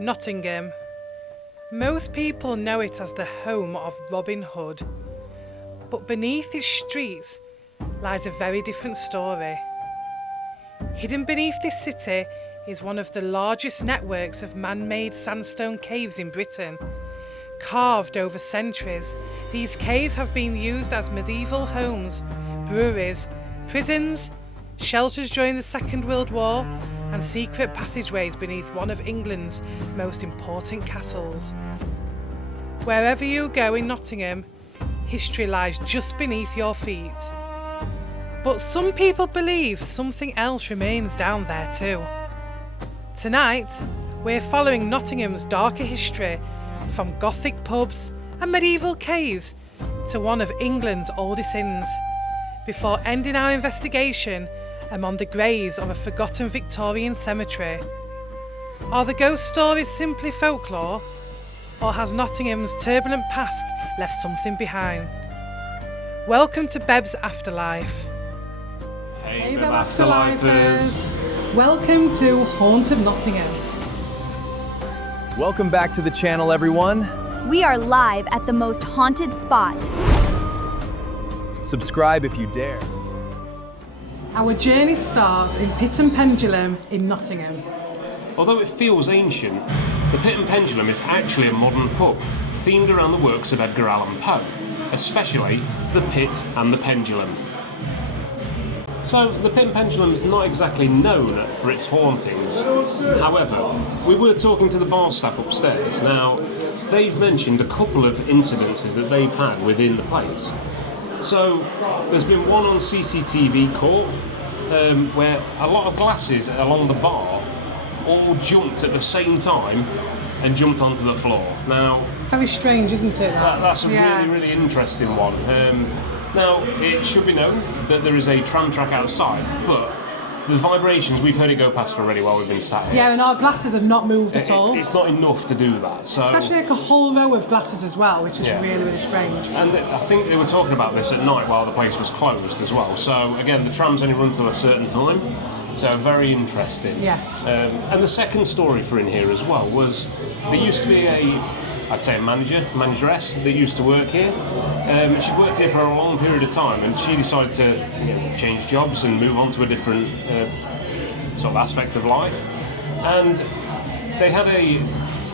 Nottingham. Most people know it as the home of Robin Hood, but beneath its streets lies a very different story. Hidden beneath this city is one of the largest networks of man-made sandstone caves in Britain. Carved over centuries, these caves have been used as medieval homes, breweries, prisons, shelters during the Second World War, and secret passageways beneath one of England's most important castles. Wherever you go in Nottingham, history lies just beneath your feet. But some people believe something else remains down there too. Tonight, we're following Nottingham's darker history from Gothic pubs and medieval caves to one of England's oldest inns, before ending our investigation among the graves of a forgotten Victorian cemetery. Are the ghost stories simply folklore, or has Nottingham's turbulent past left something behind? Welcome to Bebs Afterlife. Hey Beb Afterlifers! Welcome to Haunted Nottingham. Welcome back to the channel, everyone. We are live at the most haunted spot. Subscribe if you dare. Our journey starts in Pit and Pendulum in Nottingham. Although it feels ancient, the Pit and Pendulum is actually a modern pub, themed around the works of Edgar Allan Poe, especially the Pit and the Pendulum. So, the Pit and Pendulum is not exactly known for its hauntings. However, we were talking to the bar staff upstairs. Now, they've mentioned a couple of incidences that they've had within the place. So, there's been one on CCTV caught, where a lot of glasses along the bar all jumped at the same time and jumped onto the floor. Now, very strange, isn't it? That's a really interesting one. Now, it should be known that there is a tram track outside, but the vibrations, we've heard it go past already while we've been sat here. Yeah, and our glasses have not moved at all. It's not enough to do that. So. Especially like a whole row of glasses as well, which is really strange. And I think they were talking about this at night while the place was closed as well. So again, the trams only run till a certain time. So very interesting. Yes. And the second story for in here as well was there used to be I'd say a manageress that used to work here. She'd worked here for a long period of time, and she decided to change jobs and move on to a different sort of aspect of life. And they had a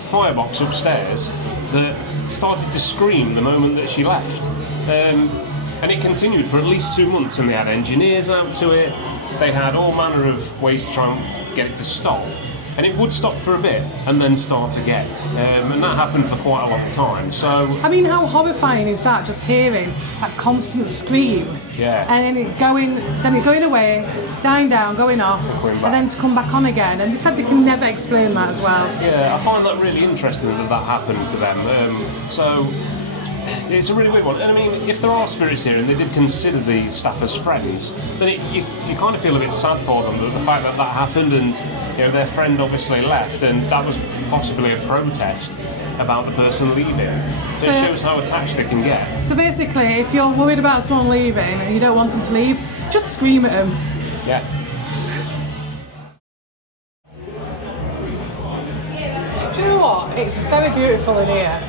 firebox upstairs that started to scream the moment that she left. And it continued for at least 2 months, and they had engineers out to it. They had all manner of ways to try and get it to stop. And it would stop for a bit and then start again. And that happened for quite a long time. So I mean, how horrifying is that, just hearing that constant scream? Yeah. And it going away, dying down, going off, and then to come back on again. And they said they can never explain that as well. Yeah, I find that really interesting that happened to them. So it's a really weird one. And I mean, if there are spirits here and they did consider the staff as friends, then you kind of feel a bit sad for them, that the fact that happened, and their friend obviously left, and that was possibly a protest about the person leaving. So it shows how attached they can get. So basically, if you're worried about someone leaving and you don't want them to leave, just scream at them. Yeah. Do you know what? It's very beautiful in here.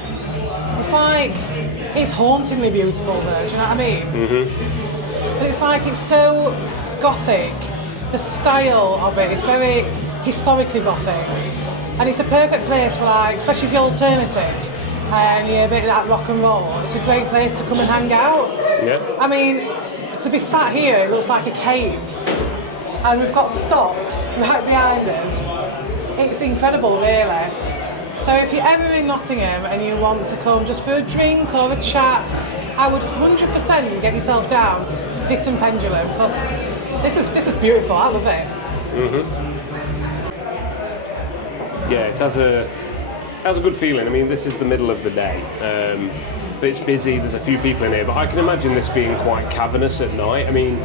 It's hauntingly beautiful though, do you know what I mean? Mm-hmm. But it's so gothic. The style of it is very historically gothic. And it's a perfect place for especially if you're alternative and you're a bit of that rock and roll, it's a great place to come and hang out. Yeah. I mean, to be sat here, it looks like a cave. And we've got stocks right behind us. It's incredible, really. So if you're ever in Nottingham and you want to come just for a drink or a chat, I would 100% get yourself down to Pit and Pendulum, because this is beautiful. I love it. Mhm. Yeah, it has a good feeling. I mean, this is the middle of the day. It's busy. There's a few people in here, but I can imagine this being quite cavernous at night. I mean,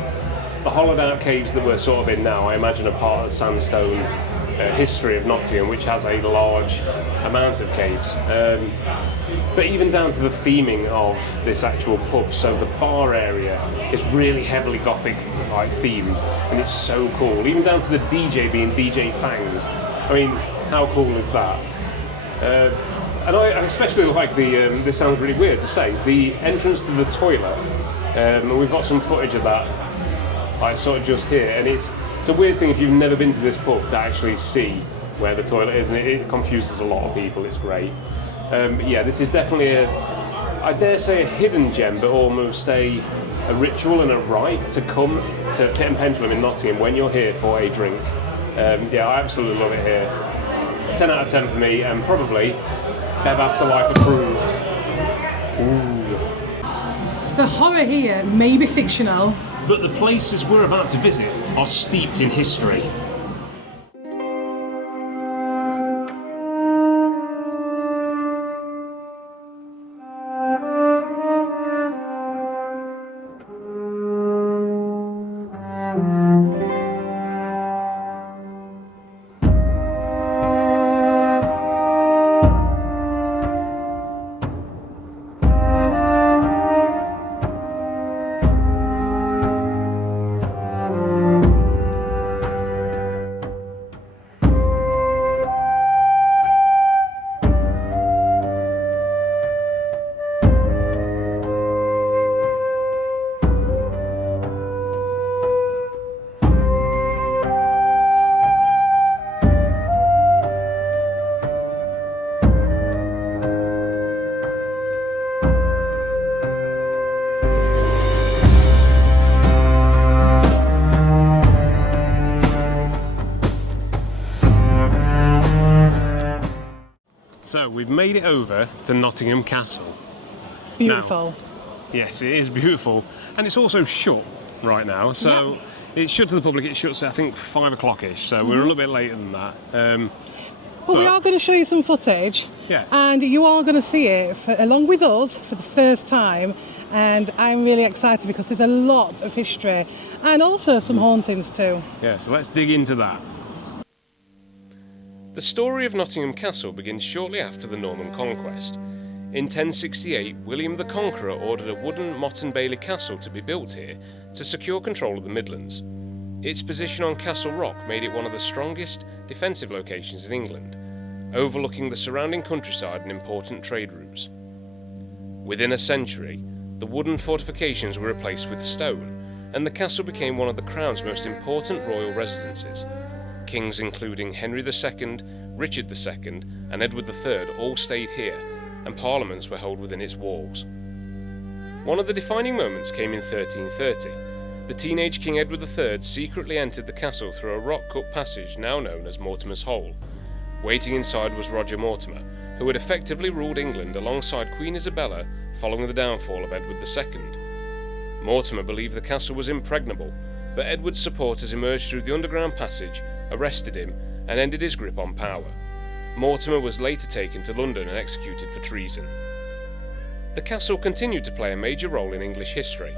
the hollowed-out caves that we're sort of in now, I imagine, are part of the sandstone history of Nottingham, which has a large amount of caves. But even down to the theming of this actual pub, so the bar area is really heavily gothic themed, and it's so cool. Even down to the DJ being DJ Fangs. I mean, how cool is that? And I especially like the, this sounds really weird to say, the entrance to the toilet. And we've got some footage of that, like sort of just here. And it's a weird thing if you've never been to this pub to actually see where the toilet is, and it confuses a lot of people. It's great. Yeah, this is definitely I dare say a hidden gem, but almost a ritual and a rite to come to Pit and Pendulum in Nottingham when you're here for a drink. Yeah, I absolutely love it here. 10 out of 10 for me, and probably Beb Afterlife approved. Ooh. The horror here may be fictional, But the places we're about to visit are steeped in history. So we've made it over to Nottingham Castle. beautiful. Now, yes, it is beautiful, and it's also shut right now. So it's shut to the public. It shuts at I think 5 o'clock-ish. So we're a little bit later than that. But we are going to show you some footage, Yeah. and you are going to see it along with us for the first time. And I'm really excited because there's a lot of history and also some hauntings too. Yeah, so let's dig into that. The story of Nottingham Castle begins shortly after the Norman conquest. In 1068, William the Conqueror ordered a wooden Motte and Bailey castle to be built here to secure control of the Midlands. Its position on Castle Rock made it one of the strongest defensive locations in England, overlooking the surrounding countryside and important trade routes. Within a century, the wooden fortifications were replaced with stone, and the castle became one of the Crown's most important royal residences. Kings including Henry II, Richard II, and Edward III all stayed here, and parliaments were held within its walls. One of the defining moments came in 1330. The teenage King Edward III secretly entered the castle through a rock-cut passage now known as Mortimer's Hole. Waiting inside was Roger Mortimer, who had effectively ruled England alongside Queen Isabella following the downfall of Edward II. Mortimer believed the castle was impregnable, but Edward's supporters emerged through the underground passage, arrested him, and ended his grip on power. Mortimer was later taken to London and executed for treason. The castle continued to play a major role in English history.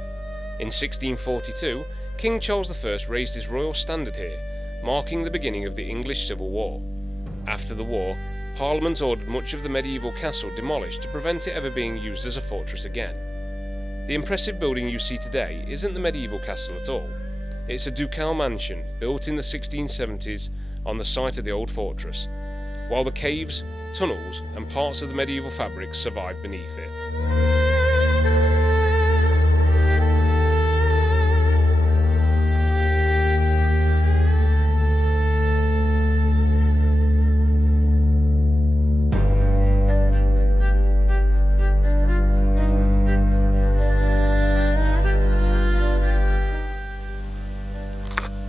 In 1642, King Charles I raised his royal standard here, marking the beginning of the English Civil War. After the war, Parliament ordered much of the medieval castle demolished to prevent it ever being used as a fortress again. The impressive building you see today isn't the medieval castle at all. It's a ducal mansion built in the 1670s on the site of the old fortress, while the caves, tunnels, and parts of the medieval fabric survive beneath it.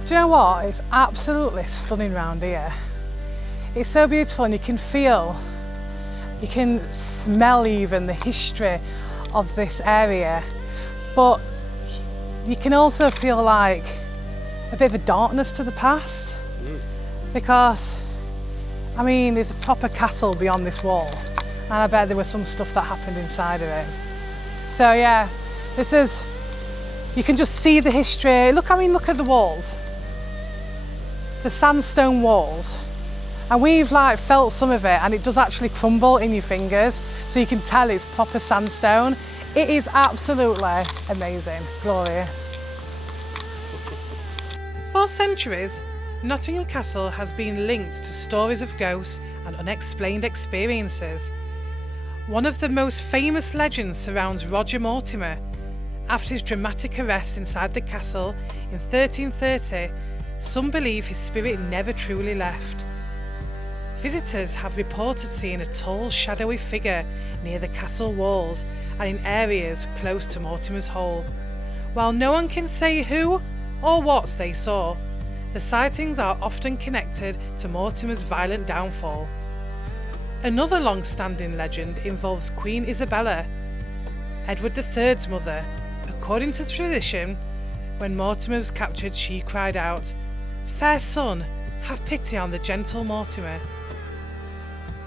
Do you know what? It's absolutely stunning round here. It's so beautiful, and you can feel, you can smell even the history of this area, but you can also feel like a bit of a darkness to the past, because I mean there's a proper castle beyond this wall, and I bet there was some stuff that happened inside of it. So yeah, this is, you can just see the history. Look, I mean, look at the walls, the sandstone walls. And we've like felt some of it, and it does actually crumble in your fingers, so you can tell it's proper sandstone. It is absolutely amazing, glorious. For centuries, Nottingham Castle has been linked to stories of ghosts and unexplained experiences. One of the most famous legends surrounds Roger Mortimer. After his dramatic arrest inside the castle in 1330, some believe his spirit never truly left. Visitors have reported seeing a tall, shadowy figure near the castle walls and in areas close to Mortimer's hole. While no one can say who or what they saw, the sightings are often connected to Mortimer's violent downfall. Another long-standing legend involves Queen Isabella, Edward III's mother. According to tradition, when Mortimer was captured, she cried out, "Fair son, have pity on the gentle Mortimer."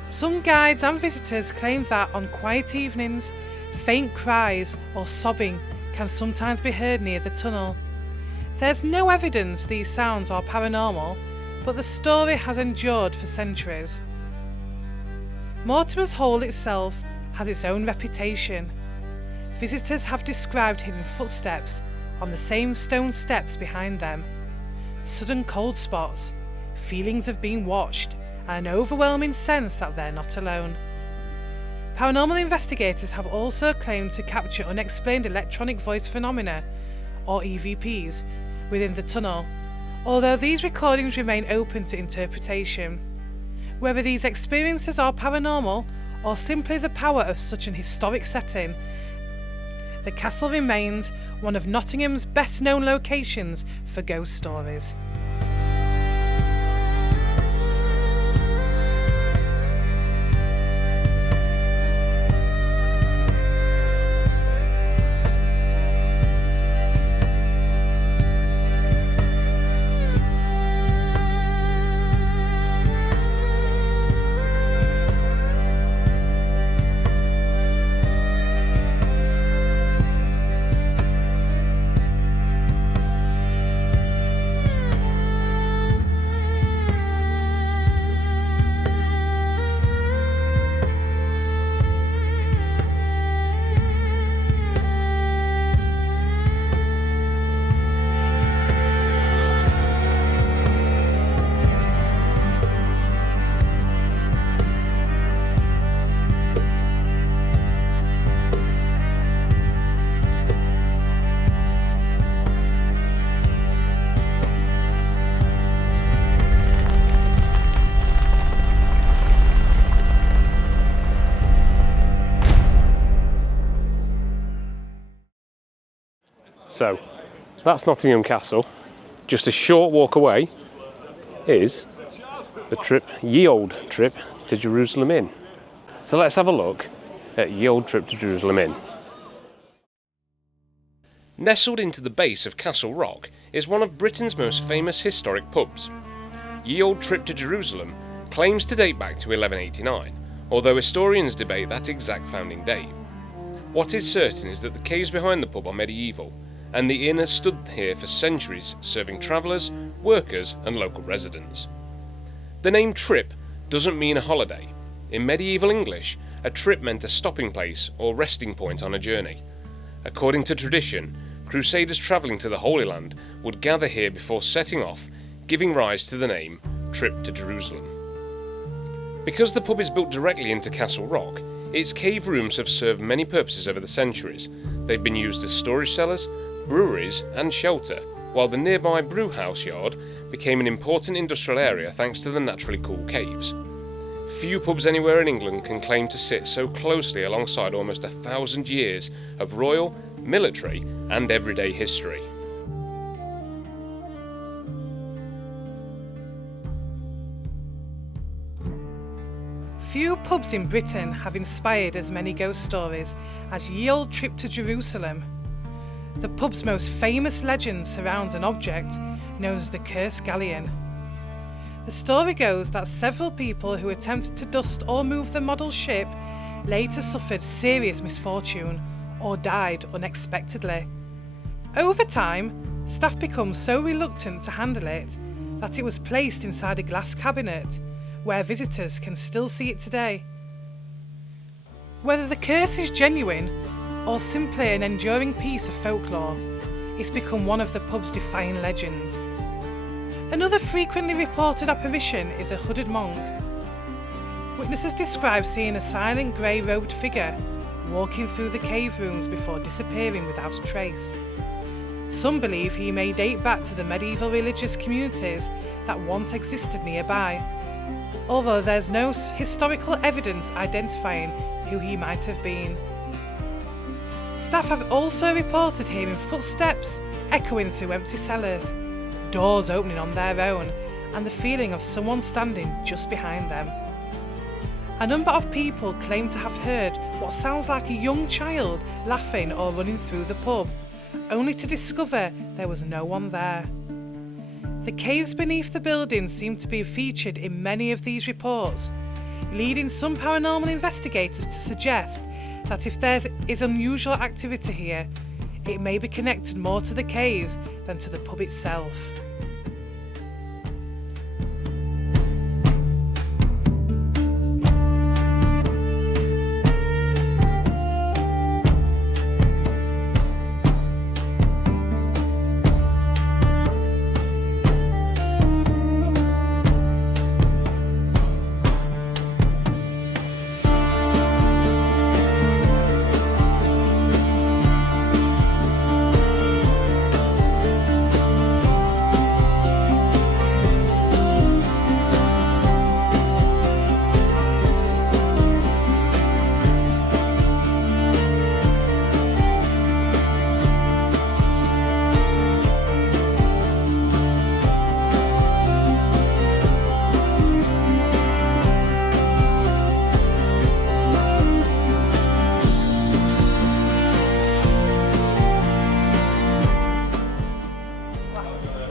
Some guides and visitors claim that on quiet evenings, faint cries or sobbing can sometimes be heard near the tunnel. There's no evidence these sounds are paranormal, but the story has endured for centuries. Mortimer's Hole itself has its own reputation. Visitors have described hidden footsteps on the same stone steps behind them, sudden cold spots, feelings of being watched, and an overwhelming sense that they're not alone. Paranormal investigators have also claimed to capture unexplained electronic voice phenomena, or EVPs, within the tunnel, although these recordings remain open to interpretation. Whether these experiences are paranormal or simply the power of such an historic setting, the castle remains one of Nottingham's best-known locations for ghost stories. So, that's Nottingham Castle. Just a short walk away is the Ye Olde trip to Jerusalem Inn. So let's have a look at Ye Olde trip to Jerusalem Inn. Nestled into the base of Castle Rock is one of Britain's most famous historic pubs. Ye Olde trip to Jerusalem claims to date back to 1189, although historians debate that exact founding date. What is certain is that the caves behind the pub are medieval, and the inn has stood here for centuries, serving travellers, workers and local residents. The name trip doesn't mean a holiday. In medieval English, a trip meant a stopping place or resting point on a journey. According to tradition, crusaders travelling to the Holy Land would gather here before setting off, giving rise to the name Trip to Jerusalem. Because the pub is built directly into Castle Rock, its cave rooms have served many purposes over the centuries. They've been used as storage cellars, breweries and shelter, while the nearby brewhouse yard became an important industrial area thanks to the naturally cool caves. Few pubs anywhere in England can claim to sit so closely alongside almost 1,000 years of royal, military and everyday history. Few pubs in Britain have inspired as many ghost stories as Ye Olde trip to Jerusalem. The pub's most famous legend surrounds an object known as the Cursed Galleon. The story goes that several people who attempted to dust or move the model ship later suffered serious misfortune or died unexpectedly. Over time, staff become so reluctant to handle it that it was placed inside a glass cabinet where visitors can still see it today. Whether the curse is genuine or simply an enduring piece of folklore, it's become one of the pub's defining legends. Another frequently reported apparition is a hooded monk. Witnesses describe seeing a silent grey-robed figure walking through the cave rooms before disappearing without a trace. Some believe he may date back to the medieval religious communities that once existed nearby, although there's no historical evidence identifying who he might have been. Staff have also reported hearing footsteps echoing through empty cellars, doors opening on their own, and the feeling of someone standing just behind them. A number of people claim to have heard what sounds like a young child laughing or running through the pub, only to discover there was no one there. The caves beneath the building seem to be featured in many of these reports, leading some paranormal investigators to suggest that if there is unusual activity here, it may be connected more to the caves than to the pub itself.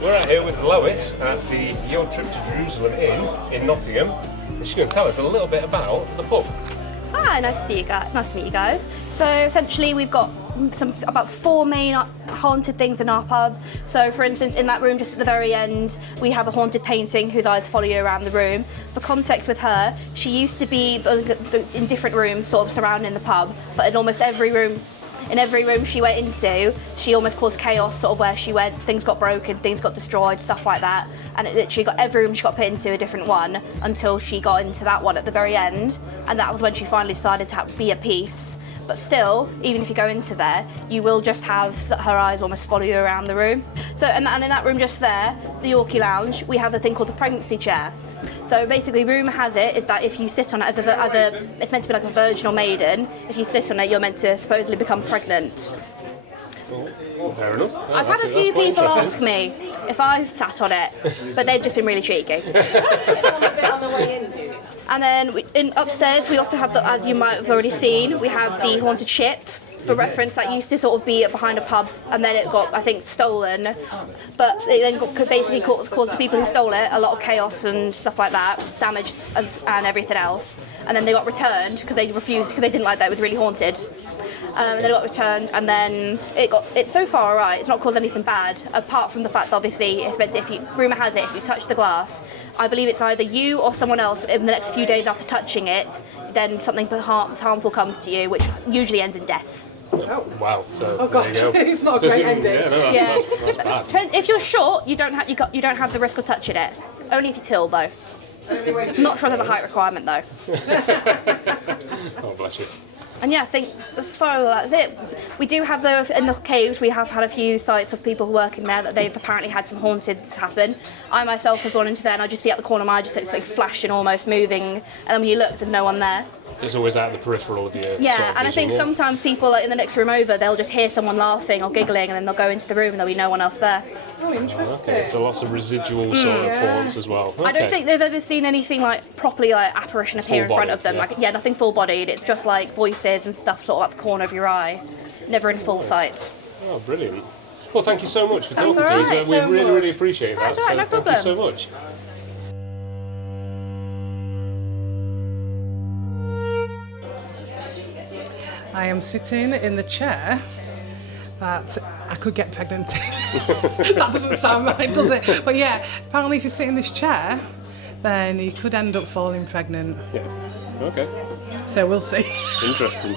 We're out here with Lois at the Your Trip to Jerusalem Inn in Nottingham, and she's going to tell us a little bit about the pub. Hi, nice to meet you guys. So essentially we've got about 4 main haunted things in our pub. So for instance, in that room just at the very end, we have a haunted painting whose eyes follow you around the room. For context with her, she used to be in different rooms sort of surrounding the pub, but in almost every room she went into, she almost caused chaos sort of where she went, things got broken, things got destroyed, stuff like that. And it literally got every room she got put into a different one until she got into that one at the very end. And that was when she finally decided to be at peace. But still, even if you go into there, you will just have her eyes almost follow you around the room. So, and in that room just there, the Yorkie Lounge, we have a thing called the pregnancy chair. So basically, rumour has it is that if you sit on it as it's meant to be like a virgin or maiden. If you sit on it, you're meant to supposedly become pregnant. Well, fair enough. I've had a few people ask me if I've sat on it, but they've just been really cheeky. And then upstairs, we also have, as you might have already seen, we have the haunted ship. For reference, that used to sort of be behind a pub, and then it got, I think, stolen. But it then basically caused the people who stole it a lot of chaos and stuff like that, damage and everything else. And then they got returned because they refused, because they didn't like that it was really haunted. And then it got returned, and then it's so far alright. It's not caused anything bad, apart from the fact that obviously, rumour has it, if you touch the glass, I believe it's either you or someone else in the next few days after touching it, then something harmful comes to you, which usually ends in death. Oh wow! So Oh gosh, it's not a great ending. Yeah, no, that's bad. If you're short, you don't have the risk of touching it. Only if you're tall though. Not sure there's a height requirement though. Oh bless you. And yeah, I think as far as that's it. We do have in the caves, we have had a few sites of people working there that they've apparently had some haunteds happen. I myself have gone into there and I just see at the corner of my eye, it's like flashing, almost moving, and then when you look, there's no one there. It's always out of the peripheral of your Yeah, sort of and I think vision, sometimes people in the next room over, they'll just hear someone laughing or giggling, and then they'll go into the room and there'll be no one else there. Oh, interesting. Okay, so lots of residual sort of haunts as well. Okay. I don't think they've ever seen anything like properly like apparition appear in front of them. Yeah. Nothing full bodied. It's just like voices and stuff sort of at the corner of your eye, never in full sight. Oh, brilliant. Well, thank you so much for talking to all us. right. We really appreciate that. That's all right, no Thank you so much. I am sitting in the chair that I could get pregnant in. That doesn't sound right, does it? But yeah, apparently if you sit in this chair, then you could end up falling pregnant. Yeah. Okay. So we'll see. Interesting.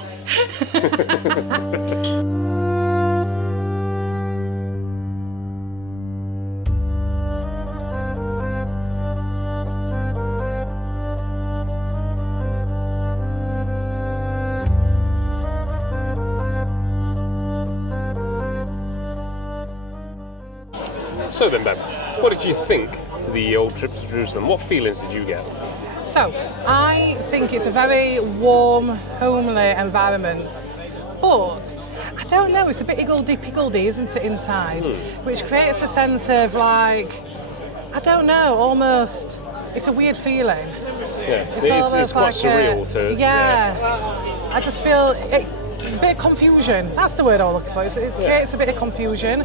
So then, Ben, what did you think to the old trip to Jerusalem? What feelings did you get? So, I think it's a very warm, homely environment, but I don't know, it's a bit higgledy-piggledy, isn't it, inside? Which creates a sense of, like, I don't know, almost, it's a weird feeling. Yeah, It's quite surreal to... Yeah, I just feel a bit of confusion. That's the word I'm looking for. It creates a bit of confusion,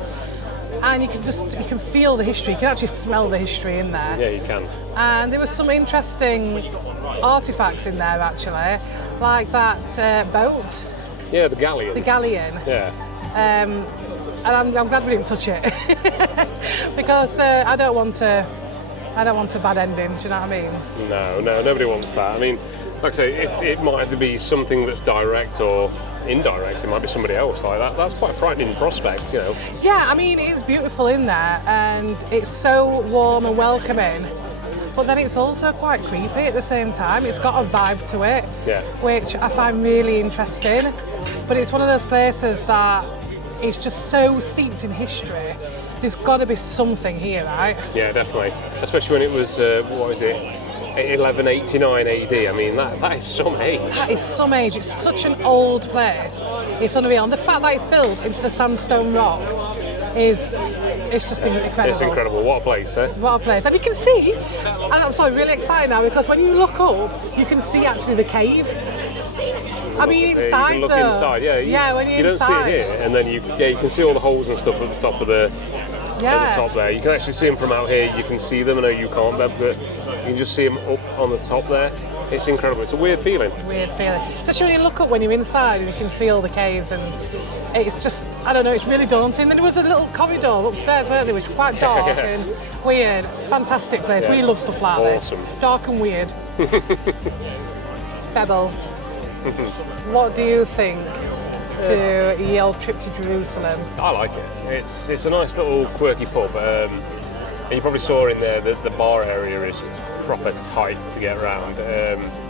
and you can feel the history. You can actually smell the history in there. Yeah, you can. And there were some interesting artifacts in there, actually, like that boat. Yeah, the galleon. The galleon. Yeah. And I'm glad we didn't touch it because I don't want a bad ending. Do you know what I mean? No, nobody wants that. I mean, like I say, if it might either be something that's direct or indirect, it might be somebody else like that. That's quite a frightening prospect, you know. Yeah, I mean, it's beautiful in there and it's so warm and welcoming, but then it's also quite creepy at the same time. It's got a vibe to it, which I find really interesting. But it's one of those places that is just so steeped in history. There's got to be something here, right? Yeah, definitely. Especially when it was, 1189 AD. I mean, that is some age. That is some age. It's such an old place. It's unreal. And the fact that it's built into the sandstone rock it's just incredible. It's incredible. What a place, eh? What a place. And you can see, and I'm sorry, really excited now, because when you look up, you can see actually the cave. I mean, inside, you can look inside, yeah. When you're you inside. don't see it here, and then you can see all the holes and stuff at the top of the top there. You can actually see them from out here. You can see them. I know you can't, but you can just see them up on the top there. It's incredible. It's a weird feeling. Weird feeling. Especially when you look up when you're inside and you can see all the caves, and it's just, I don't know, it's really daunting. Then there was a little corridor upstairs, weren't there, which was quite dark and weird. Fantastic place. Yeah. We love stuff like Awesome. this. Dark and weird. Bebel, what do you think to the old trip to Jerusalem? I like it. It's a nice little quirky pub. And you probably saw in there that the bar area is proper tight to get around.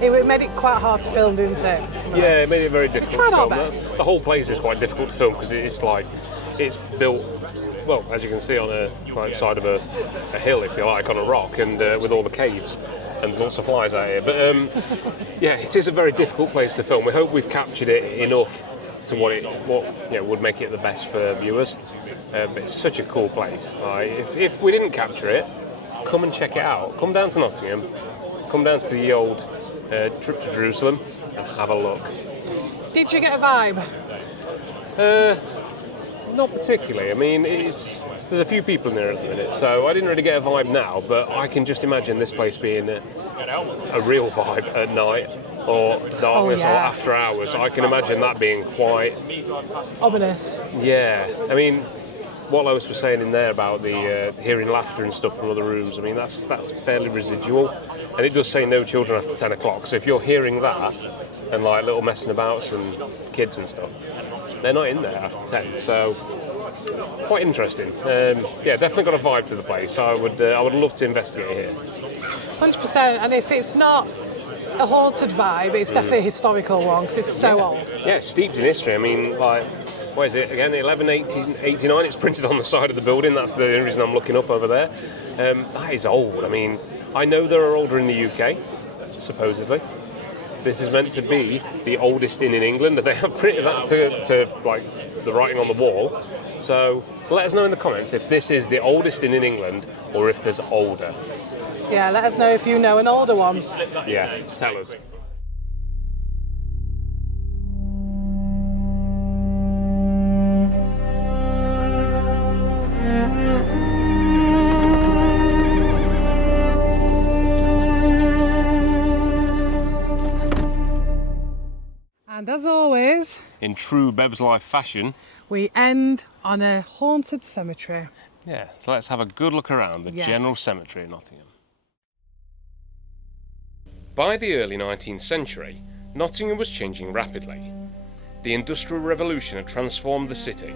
It made it quite hard to film, didn't it? Yeah, it made it very difficult tried to our film. best. The whole place is quite difficult to film because it's built, well, as you can see, on a side of a hill, if you like, on a rock, and with all the caves. And there's lots of flies out here. But yeah, it is a very difficult place to film. We hope we've captured it enough to what would make it the best for viewers. But it's such a cool place. Right? If we didn't capture it, come and check it out. Come down to Nottingham, come down to the old trip to Jerusalem and have a look. Did you get a vibe? Not particularly. I mean, there's a few people in there at the minute, so I didn't really get a vibe now, but I can just imagine this place being a real vibe at night or darkness or after hours. I can imagine that being quite ominous. Yeah. I mean, what Lois was saying in there about the hearing laughter and stuff from other rooms, I mean, that's fairly residual. And it does say no children after 10 o'clock, so if you're hearing that and like little messing abouts and kids and stuff, they're not in there after 10, so quite interesting. Yeah, definitely got a vibe to the place. I would love to investigate here. 100%, and if it's not a haunted vibe, it's definitely a historical one because it's so old. Yeah, it's steeped in history. I mean, like, what is it again? 1189. It's printed on the side of the building. That's the only reason I'm looking up over there. That is old. I mean, I know there are older in the UK, supposedly. This is meant to be the oldest inn in England. They have printed that to like the writing on the wall. So let us know in the comments if this is the oldest inn in England or if there's older. Yeah, let us know if you know an older one. Yeah, tell us. And as always, in true BebsLife fashion, we end on a haunted cemetery. Yeah, so let's have a good look around the General Cemetery in Nottingham. By the early 19th century, Nottingham was changing rapidly. The Industrial Revolution had transformed the city.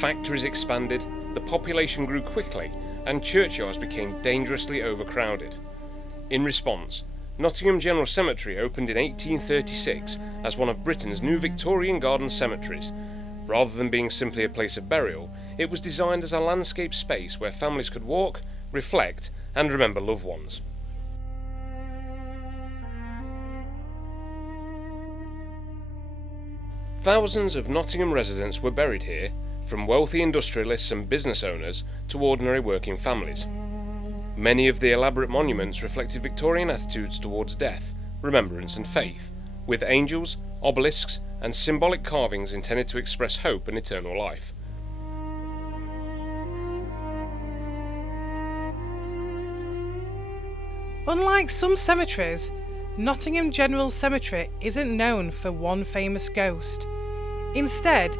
Factories expanded, the population grew quickly, and churchyards became dangerously overcrowded. In response, Nottingham General Cemetery opened in 1836 as one of Britain's new Victorian garden cemeteries. Rather than being simply a place of burial, it was designed as a landscape space where families could walk, reflect, and remember loved ones. Thousands of Nottingham residents were buried here, from wealthy industrialists and business owners to ordinary working families. Many of the elaborate monuments reflected Victorian attitudes towards death, remembrance and faith, with angels, obelisks and symbolic carvings intended to express hope and eternal life. Unlike some cemeteries, Nottingham General Cemetery isn't known for one famous ghost. Instead,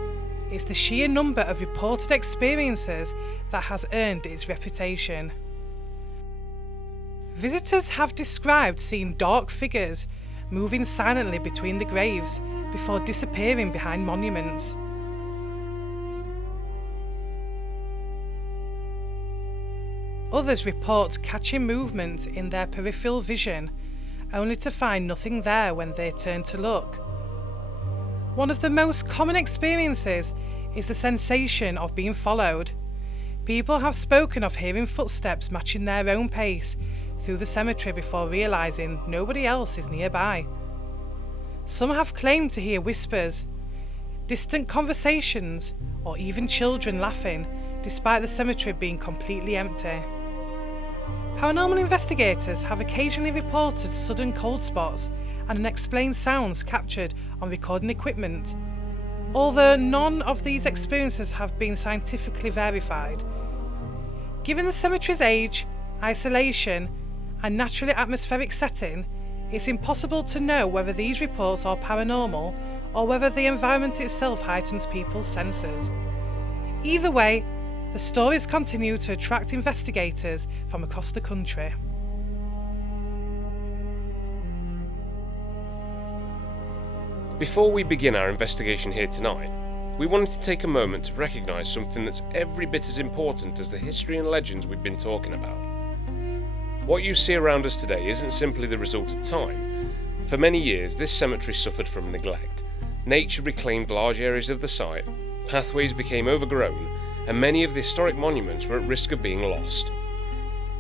it's the sheer number of reported experiences that has earned its reputation. Visitors have described seeing dark figures moving silently between the graves before disappearing behind monuments. Others report catching movement in their peripheral vision, only to find nothing there when they turn to look. One of the most common experiences is the sensation of being followed. People have spoken of hearing footsteps matching their own pace through the cemetery before realising nobody else is nearby. Some have claimed to hear whispers, distant conversations, or even children laughing, despite the cemetery being completely empty. Paranormal investigators have occasionally reported sudden cold spots and unexplained sounds captured on recording equipment, although none of these experiences have been scientifically verified. Given the cemetery's age, isolation, and naturally atmospheric setting, it's impossible to know whether these reports are paranormal or whether the environment itself heightens people's senses. Either way, the stories continue to attract investigators from across the country. Before we begin our investigation here tonight, we wanted to take a moment to recognise something that's every bit as important as the history and legends we've been talking about. What you see around us today isn't simply the result of time. For many years, this cemetery suffered from neglect. Nature reclaimed large areas of the site, pathways became overgrown, and many of the historic monuments were at risk of being lost.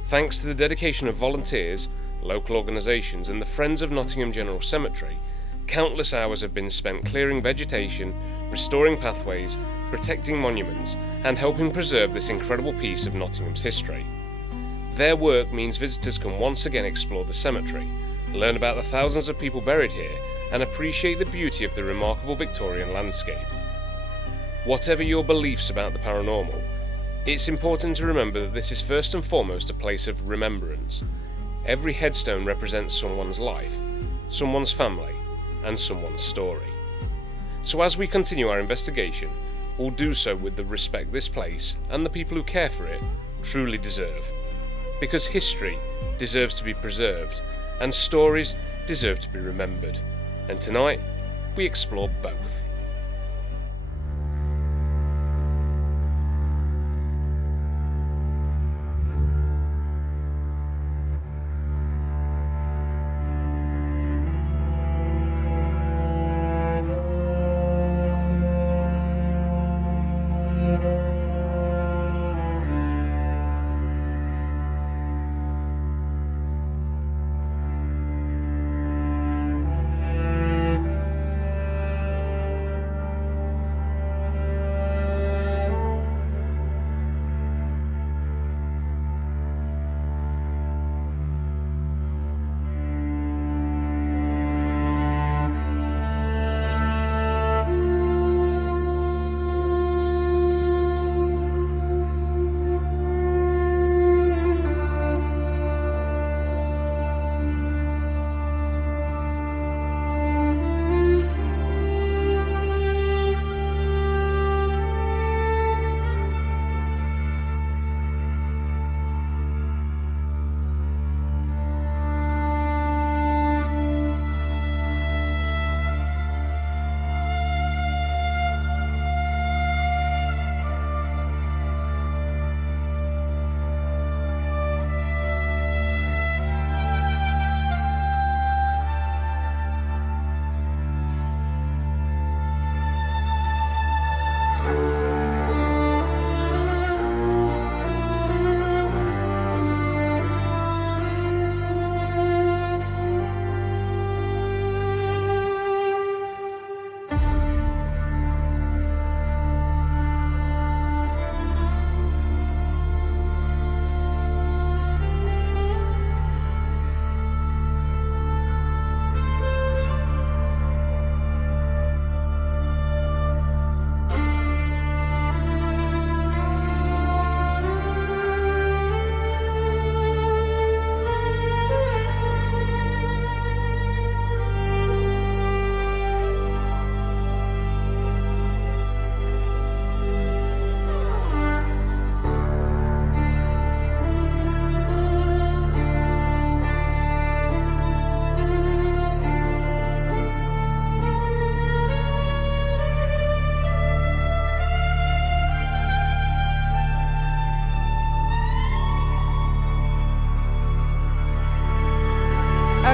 Thanks to the dedication of volunteers, local organisations and the Friends of Nottingham General Cemetery, countless hours have been spent clearing vegetation, restoring pathways, protecting monuments, and helping preserve this incredible piece of Nottingham's history. Their work means visitors can once again explore the cemetery, learn about the thousands of people buried here, and appreciate the beauty of the remarkable Victorian landscape. Whatever your beliefs about the paranormal, it's important to remember that this is first and foremost a place of remembrance. Every headstone represents someone's life, someone's family, and someone's story. So as we continue our investigation, we'll do so with the respect this place, and the people who care for it, truly deserve. Because history deserves to be preserved, and stories deserve to be remembered. And tonight, we explore both.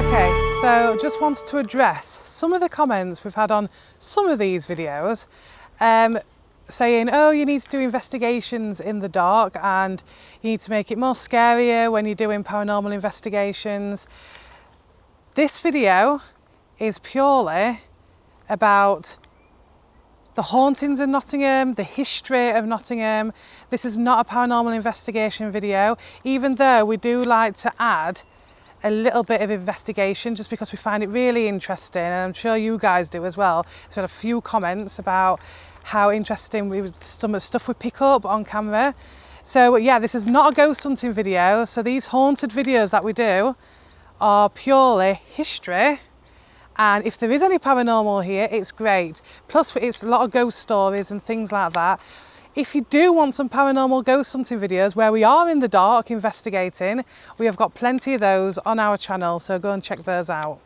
Okay, so just wanted to address some of the comments we've had on some of these videos, saying, oh, you need to do investigations in the dark and you need to make it more scarier when you're doing paranormal investigations. This video is purely about the hauntings in Nottingham, the history of Nottingham. This is not a paranormal investigation video, even though we do like to add a little bit of investigation just because we find it really interesting, and I'm sure you guys do as well. There's been a few comments about how interesting some of the stuff we pick up on camera. So yeah, this is not a ghost hunting video. So these haunted videos that we do are purely history. And if there is any paranormal here, it's great. Plus, it's a lot of ghost stories and things like that. If you do want some paranormal ghost hunting videos where we are in the dark investigating, we have got plenty of those on our channel, so go and check those out.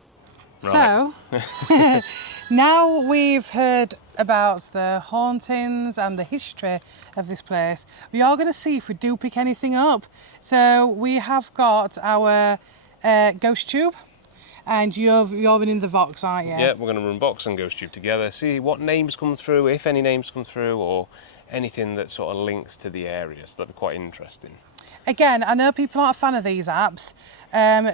Right. So, now we've heard about the hauntings and the history of this place, we are going to see if we do pick anything up. So we have got our ghost tube. And you're in the Vox, aren't you? Yeah, we're going to run Vox and Ghost Tube together, see what names come through, if any names come through, or anything that sort of links to the area, so that'd be quite interesting. Again, I know people aren't a fan of these apps.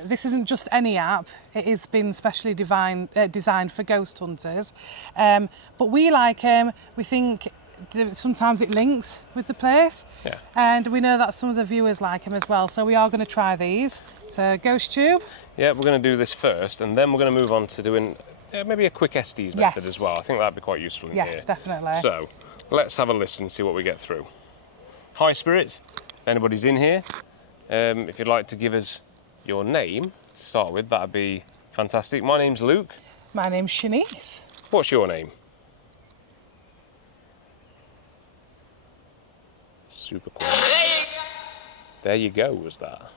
This isn't just any app. It has been specially designed for ghost hunters. But we like them. We think sometimes it links with the place. Yeah. And we know that some of the viewers like them as well. So we are going to try these. So Ghost Tube. Yeah, we're going to do this first, and then we're going to move on to doing maybe a quick SDs method as well. I think that'd be quite useful in here. Yes, definitely. So, let's have a listen, see what we get through. Hi, spirits. If anybody's in here, if you'd like to give us your name to start with, that'd be fantastic. My name's Luke. My name's Shanice. What's your name? Super cool. There you go, was that?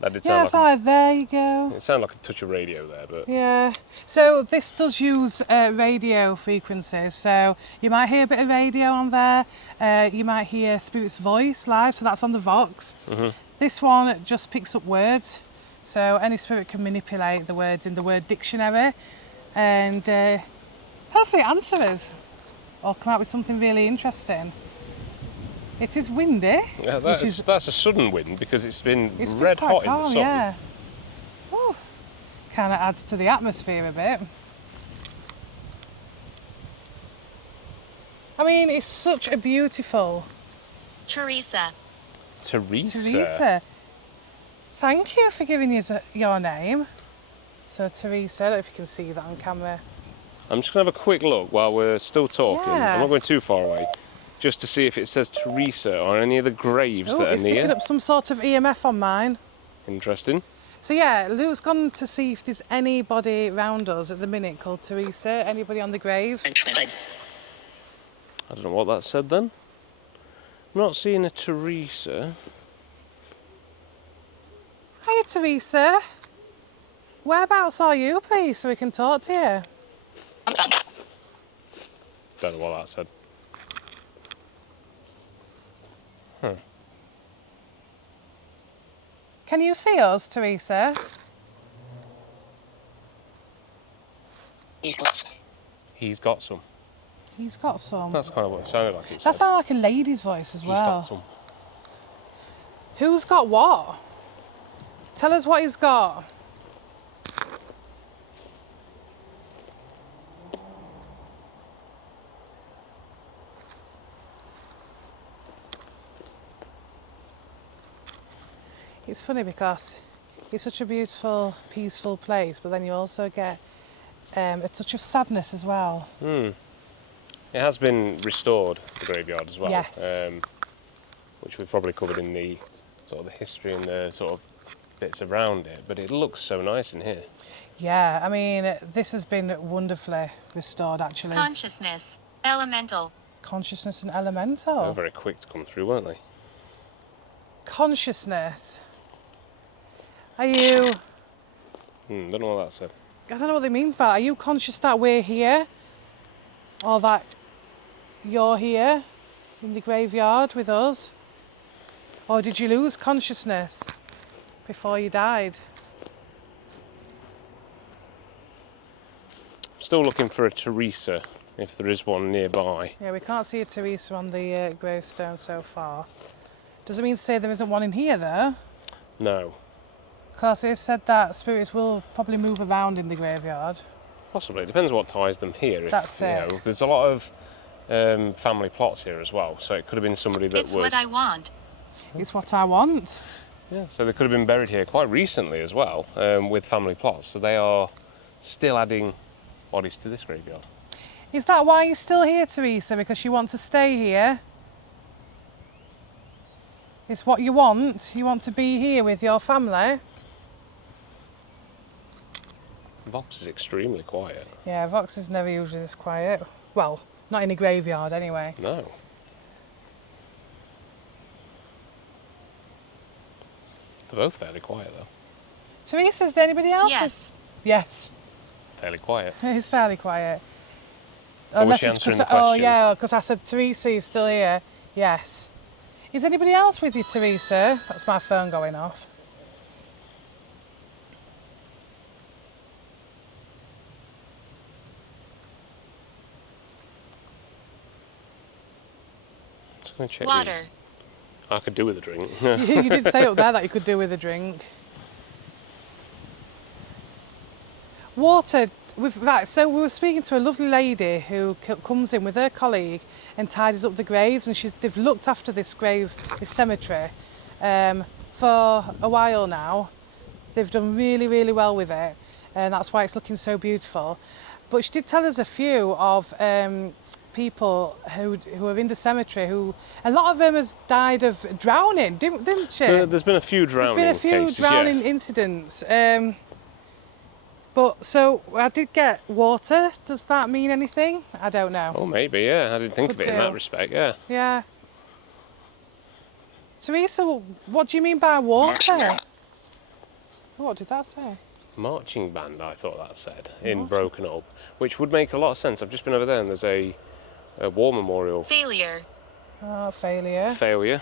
That did sound like there you go. it sounded like a touch of radio there, but Yeah. So this does use radio frequencies. So you might hear a bit of radio on there. You might hear Spirit's voice live. So that's on the Vox. This one just picks up words. So any spirit can manipulate the words in the word dictionary, and hopefully answer us or come out with something really interesting. It is windy. yeah, that's a sudden wind because it's been It's red quite hot in the calm, sun. yeah. Kind of adds to the atmosphere a bit. I mean, it's such a beautiful... Teresa. Teresa. Thank you for giving us your name. So Teresa, I don't know if you can see that on camera. I'm just going to have a quick look while we're still talking. Yeah. I'm not going too far away. Just to see if it says Teresa on any of the graves that It's are near. picking up some sort of EMF on mine. Interesting. So yeah, Luke's gone to see if there's anybody around us at the minute called Teresa. Anybody on the grave? I don't know what that said then. I'm not seeing a Teresa. Hiya, Teresa. Whereabouts are you, please, so we can talk to you? Don't know what that said. Can you see us, Teresa? He's got some. He's got some. That's kind of what it sounded like. That sounded like a lady's voice as well. He's got some. Who's got what? Tell us what he's got. It's funny because it's such a beautiful, peaceful place, but then you also get a touch of sadness as well. It has been restored, the graveyard as well. Yes. Which we've probably covered in the sort of the history and the sort of bits around it, but it looks so nice in here. Yeah, I mean, this has been wonderfully restored, actually. Consciousness. Elemental. Consciousness and elemental. They were very quick to come through, weren't they? Consciousness. Are you... Don't know what that said. I don't know what it means by that. Are you conscious that we're here? Or that you're here in the graveyard with us? Or did you lose consciousness? before you died. Still looking for a Teresa, if there is one nearby. Yeah, we can't see a Teresa on the gravestone so far. Doesn't mean to say there isn't one in here, though. No. Because it said that spirits will probably move around in the graveyard. Possibly. It depends what ties them here. That's it. You know, there's a lot of family plots here as well, so it could have been somebody that It's what I want. It's what I want. Yeah, so they could have been buried here quite recently as well, with family plots. So they are still adding bodies to this graveyard. Is that why you're still here, Teresa? Because you want to stay here? It's what you want? You want to be here with your family? Vox is extremely quiet. Yeah, Vox is never usually this quiet. Well, not in a graveyard anyway. No. They're both fairly quiet though. Teresa, is there anybody else? Yes. Yes. Fairly quiet. It's fairly quiet. Or was she answering the Oh, question? yeah, because I said, Teresa, you still here? Yes. Is anybody else with you, Teresa? That's my phone going off. Just going to check Water. these. I could do with a drink. You did say up there that you could do with a drink. Water. Right, so we were speaking to a lovely lady who comes in with her colleague and tidies up the graves, and they've looked after this cemetery, for a while now. They've done really, really well with it, and that's why it's looking so beautiful. But she did tell us a few of people who are in the cemetery who, a lot of them has died of drowning, didn't she? There's been a few drowning There's been a few cases, drowning yeah. incidents. But so I did get water. Does that mean anything? I don't know. Oh, maybe, yeah. I didn't think Could of it in do. that respect, yeah. Yeah. Teresa, what do you mean by water? What did that say? Marching band, I thought that said, in Broken Up, which would make a lot of sense. I've just been over there and there's a war memorial Failure. Oh, failure. failure.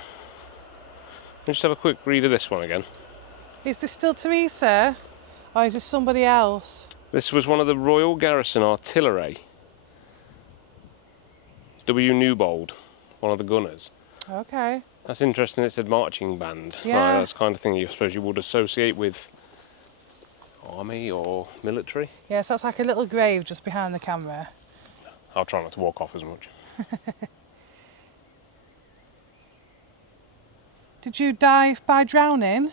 Let's just have a quick read of this one again. Is this still Teresa? Or is this somebody else? This was one of the Royal Garrison Artillery. W. Newbold, one of the gunners. Okay. That's interesting, it said marching band. Yeah. Right, that's the kind of thing I suppose you would associate with army or military. Yes, that's like a little grave just behind the camera. I'll try not to walk off as much. Did you die by drowning?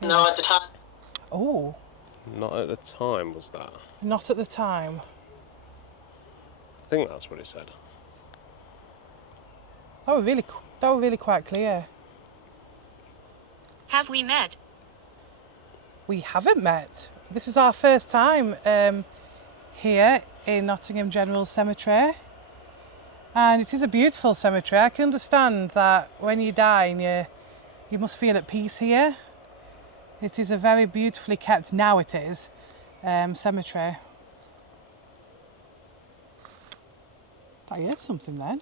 No, at the time. Oh, Not at the time, was that? not at the time. I think that's what it said. That were really quite clear. Have we met? We haven't met. This is our first time here in Nottingham General Cemetery. And it is a beautiful cemetery. I can understand that when you die and you must feel at peace here. It is a very beautifully kept, now it is, cemetery. I heard something then.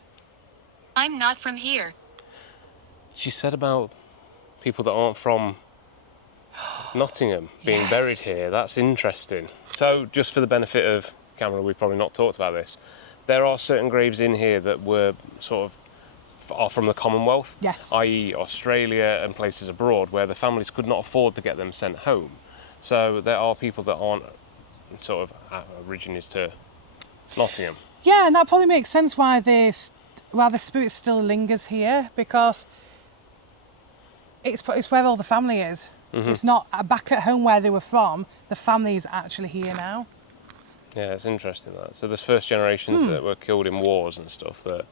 I'm not from here. She said about people that aren't from Nottingham being Yes. buried here. That's interesting. So, just for the benefit of camera, we've probably not talked about this. There are certain graves in here that were sort of are from the Commonwealth, Yes. i.e. Australia and places abroad where the families could not afford to get them sent home. So there are people that aren't sort of originaries to Nottingham. Yeah, and that probably makes sense why the spirit still lingers here, because it's where all the family is. It's not back at home where they were from. The family is actually here now. Yeah, it's interesting that. So there's first generations that were killed in wars and stuff that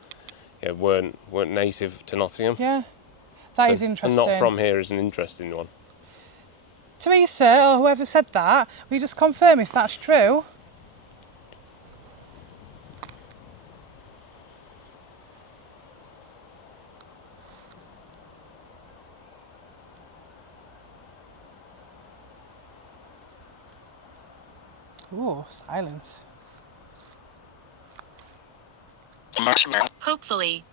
weren't native to Nottingham. Yeah, that So- is interesting. And not from here is an interesting one. Teresa, or whoever said that, will you just confirm if that's true? Ooh, silence. Hopefully.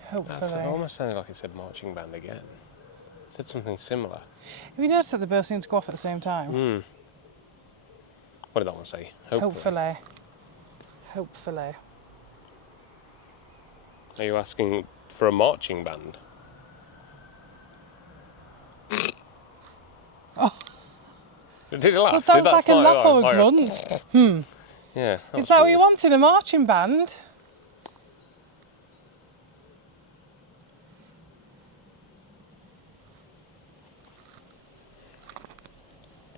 That Hopefully. almost sounded like it said marching band again. It said something similar. Have you noticed that they both seem to go off at the same time? What did that one say? Hopefully. Hopefully. Are you asking for a marching band? Did it laugh? Well, that was Did like a laugh or a grunt. Yeah. Is that what you wanted, a marching band?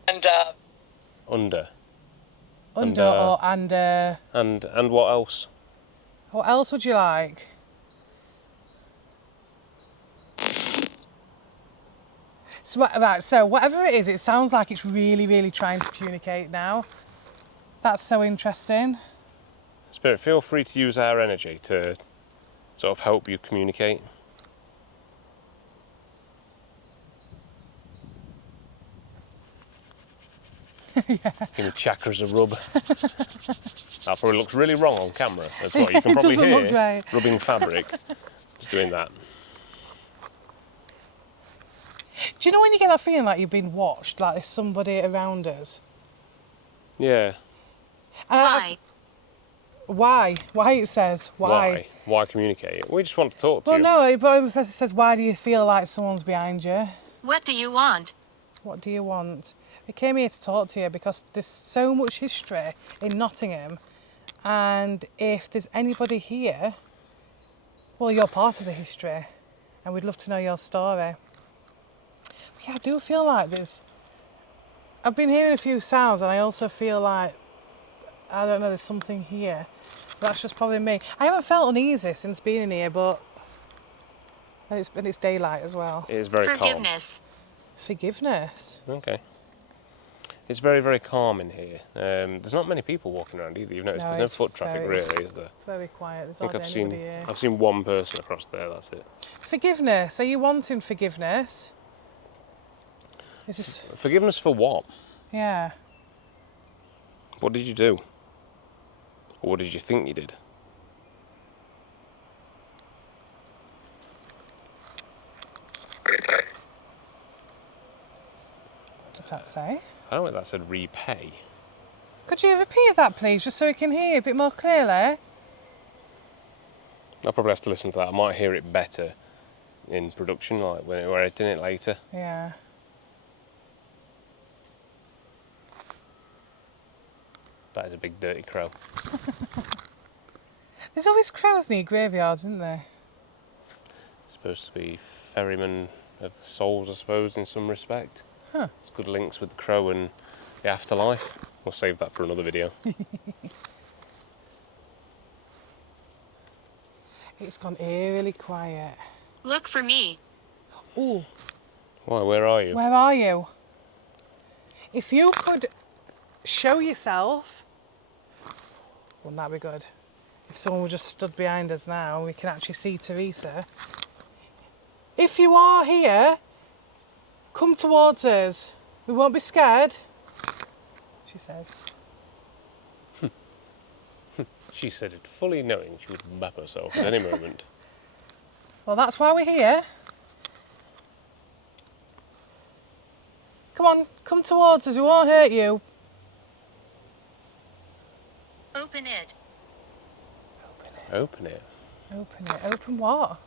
And Under. Under or under. And what else? What else would you like? So, right, so whatever it is, it sounds like it's really, really trying to communicate now. That's so interesting. Spirit, feel free to use our energy to sort of help you communicate. Give your chakras a rub. That probably looks really wrong on camera as well. You can probably doesn't look hear right. rubbing fabric. Just doing that. Do you know when you get that feeling like you've been watched, like there's somebody around us? Yeah. Why? Why? Why it says why? Why communicate? We just want to talk to Well, you. no, but it says why do you feel like someone's behind you? What do you want? What do you want? I came here to talk to you because there's so much history in Nottingham, and if there's anybody here, well, you're part of the history, and we'd love to know your story. But yeah, I do feel like I've been hearing a few sounds, and I also feel like, I don't know, there's something here. That's just probably me. I haven't felt uneasy since being in here, but and it's daylight as well. It is very calm. Forgiveness. Forgiveness. Okay. It's very, very calm in here. There's not many people walking around either. You've noticed No, there's it's no foot traffic very- really, is there? Very quiet. There's I think hardly anybody here. I've seen one person across there. That's it. Forgiveness. Are you wanting forgiveness? It's just, Forgiveness for what? yeah. What did you do? Or what did you think you did? What did that say? I don't know if that said repay. Could you repeat that, please, just so we can hear a bit more clearly? I'll probably have to listen to that. I might hear it better in production, like when we're editing it later. Yeah. That is a big dirty crow. There's always crows near graveyards, isn't there? Supposed to be ferryman of the souls, I suppose, in some respect. Huh. It's good links with the crow and the afterlife. We'll save that for another video. It's gone eerily quiet. Look for me. Ooh, Why, where are you? where are you? If you could show yourself, wouldn't that be good? If someone just stood behind us now, we can actually see Teresa. If you are here, come towards us. We won't be scared, she says. She said it, fully knowing she would bap herself at any moment. Well, that's why we're here. Come on, come towards us, we won't hurt you. Open it. Open it. Open it. Open what?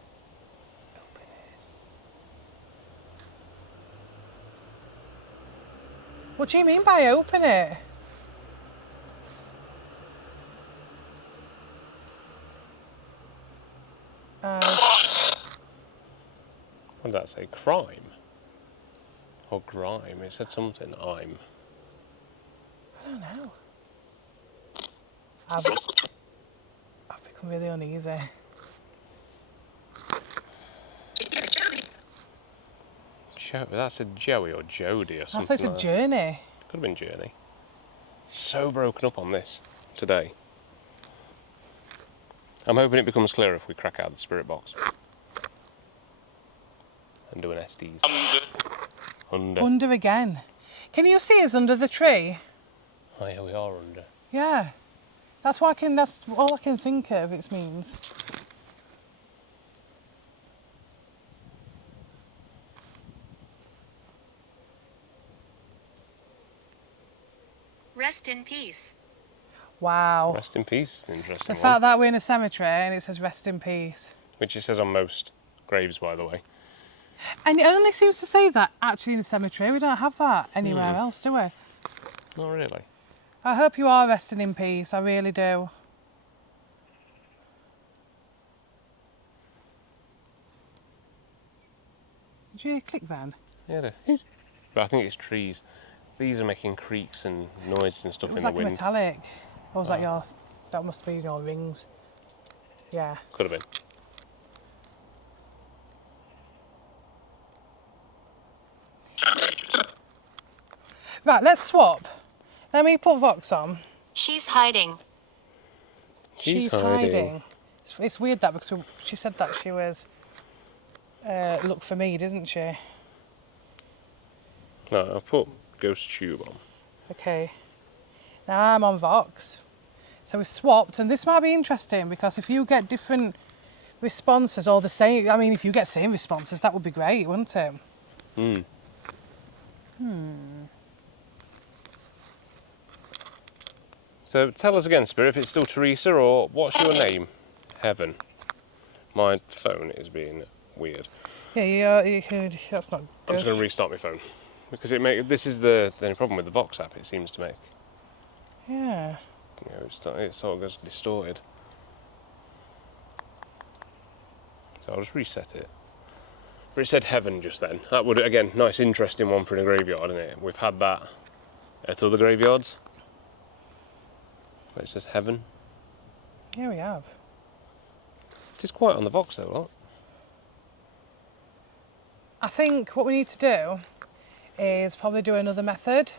What do you mean by open it? What did that say? Crime? Or grime? It said something. I'm. I don't know. I've become really uneasy. That said Joey or Jody or I something. thought it's a like that. journey. Could have been Journey. So broken up on this today. I'm hoping it becomes clearer if we crack out the spirit box. And do an SDs. Under. Under again. Can you see us under the tree? Oh yeah, we are under. Yeah. That's all I can think of it means. Rest in peace. Wow. Rest in peace. Interesting The one. fact that we're in a cemetery and it says rest in peace. Which it says on most graves, by the way. And it only seems to say that actually in the cemetery. We don't have that anywhere else, do we? Not really. I hope you are resting in peace. I really do. Did you click then? Yeah, but I think it's trees. These are making creaks and noises and stuff It was in like the a wind. metallic. Or was that your... That must be your rings. Yeah. Could have been. Right, let's swap. Let me put Vox on. She's hiding. She's hiding. It's weird that because she said that she was... look for me, doesn't she? No, I'll put Ghost Tube on. Okay. Now I'm on Vox. So we swapped, and this might be interesting because if you get different responses or the same... I mean, if you get same responses, that would be great, wouldn't it? So tell us again, Spirit, if it's still Teresa or what's your name? Heaven. My phone is being weird. Yeah, you could... That's not I'm good. just going to restart my phone because this is the only problem with the Vox app. It seems to make Yeah. it sort of goes distorted. So I'll just reset it. But it said Heaven just then. That would again nice, interesting one for in a graveyard, isn't it? We've had that at other graveyards. Where it says Heaven. Yeah, we have. It is quiet on the Vox though, lot. I think what we need to do is probably do another method,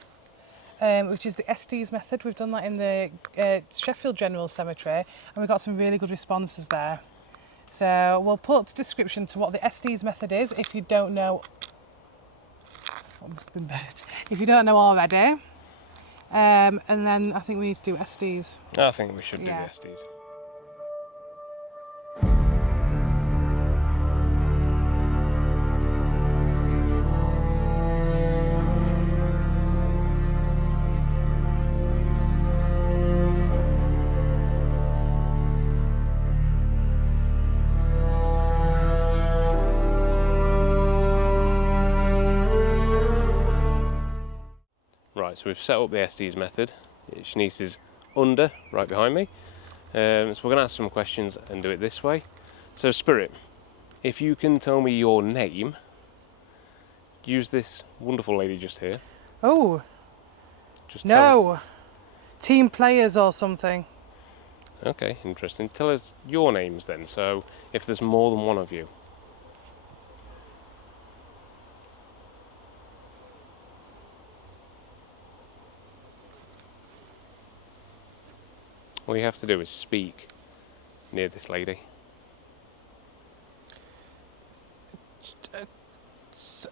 which is the SD's method. We've done that in the Sheffield General Cemetery, and we got some really good responses there. So we'll put a description to what the SD's method is if you don't know. What must have been birds? If you don't know already. And then I think we need to do SD's. I think we should do Yeah. the SDs. Right, so we've set up the SDs method. Shanice is under, right behind me. So we're going to ask some questions and do it this way. So Spirit, if you can tell me your name, use this wonderful lady just here. Oh, Just tell no. Team players or something. Okay, interesting. Tell us your names then, so if there's more than one of you. All you have to do is speak near this lady.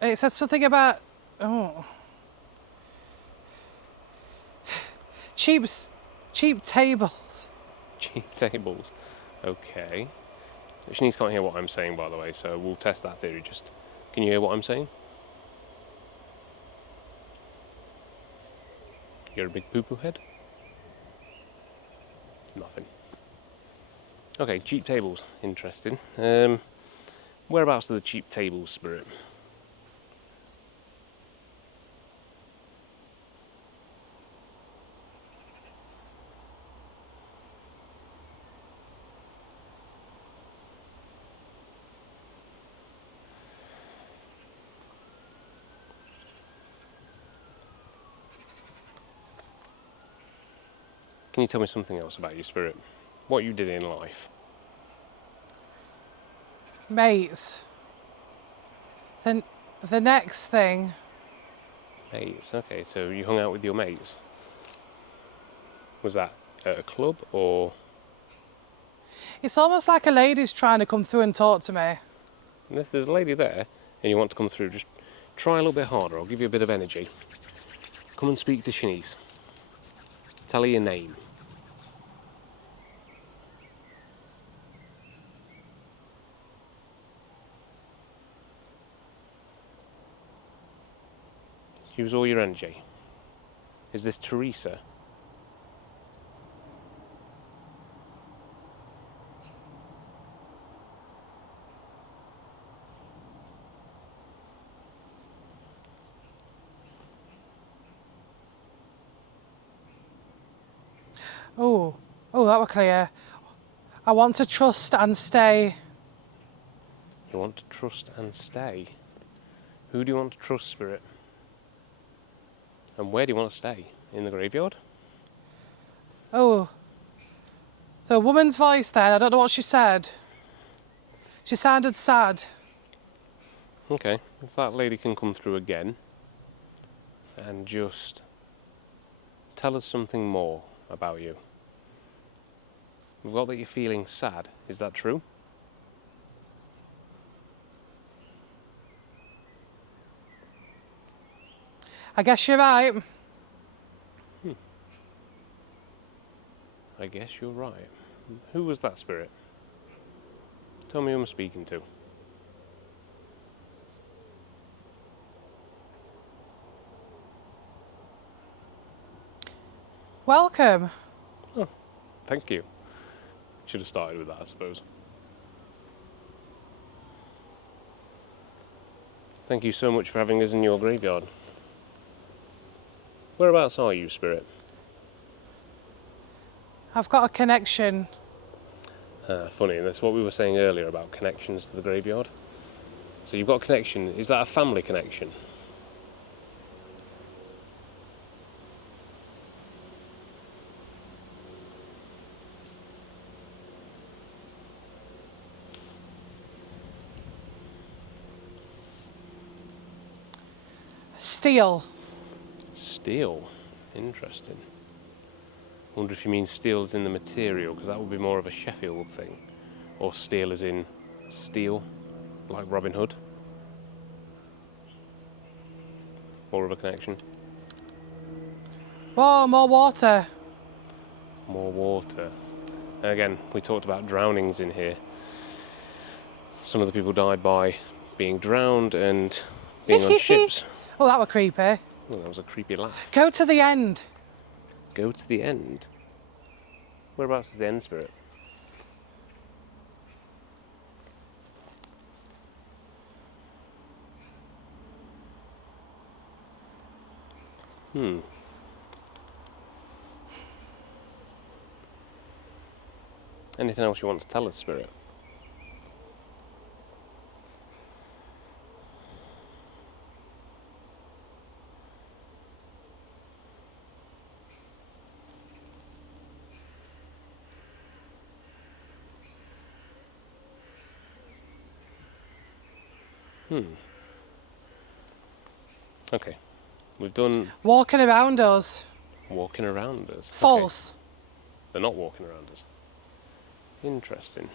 It says something about... Oh. Cheap tables. Cheap tables. Okay. Shanice can't hear what I'm saying, by the way, so we'll test that theory. Just, can you hear what I'm saying? You're a big poo-poo head? Nothing. Okay, cheap tables. Interesting. Whereabouts are the cheap tables, Spirit? Can you tell me something else about you, Spirit? What you did in life? Mates. The next thing. Mates, okay, so you hung out with your mates. Was that at a club or? It's almost like a lady's trying to come through and talk to me. And if there's a lady there and you want to come through, just try a little bit harder. I'll give you a bit of energy. Come and speak to Shanice. Tell her your name. Use all your energy. Is this Teresa? Oh, that were clear. I want to trust and stay. You want to trust and stay? Who do you want to trust, Spirit? And where do you want to stay? In the graveyard? Oh, the woman's voice then, I don't know what she said. She sounded sad. Okay, if that lady can come through again and just tell us something more about you. We've got that you're feeling sad, is that true? I guess you're right. I guess you're right. Who was that, Spirit? Tell me who I'm speaking to. Welcome. Oh, thank you. Should have started with that, I suppose. Thank you so much for having us in your graveyard. Whereabouts are you, Spirit? I've got a connection. Funny, and that's what we were saying earlier about connections to the graveyard. So you've got a connection. Is that a family connection? Steel. Steel. Interesting. Wonder if you mean steel as in the material, because that would be more of a Sheffield thing. Or steel as in steel, like Robin Hood. More of a connection. Whoa, more water. More water. Again, we talked about drownings in here. Some of the people died by being drowned and being on ships. Oh, that were creepy. Well, that was a creepy laugh. Go to the end. Go to the end. Whereabouts is the end, Spirit? Anything else you want to tell us, Spirit? Okay. We've done Walking around us. walking around us. False. Okay. They're not walking around us. Interesting.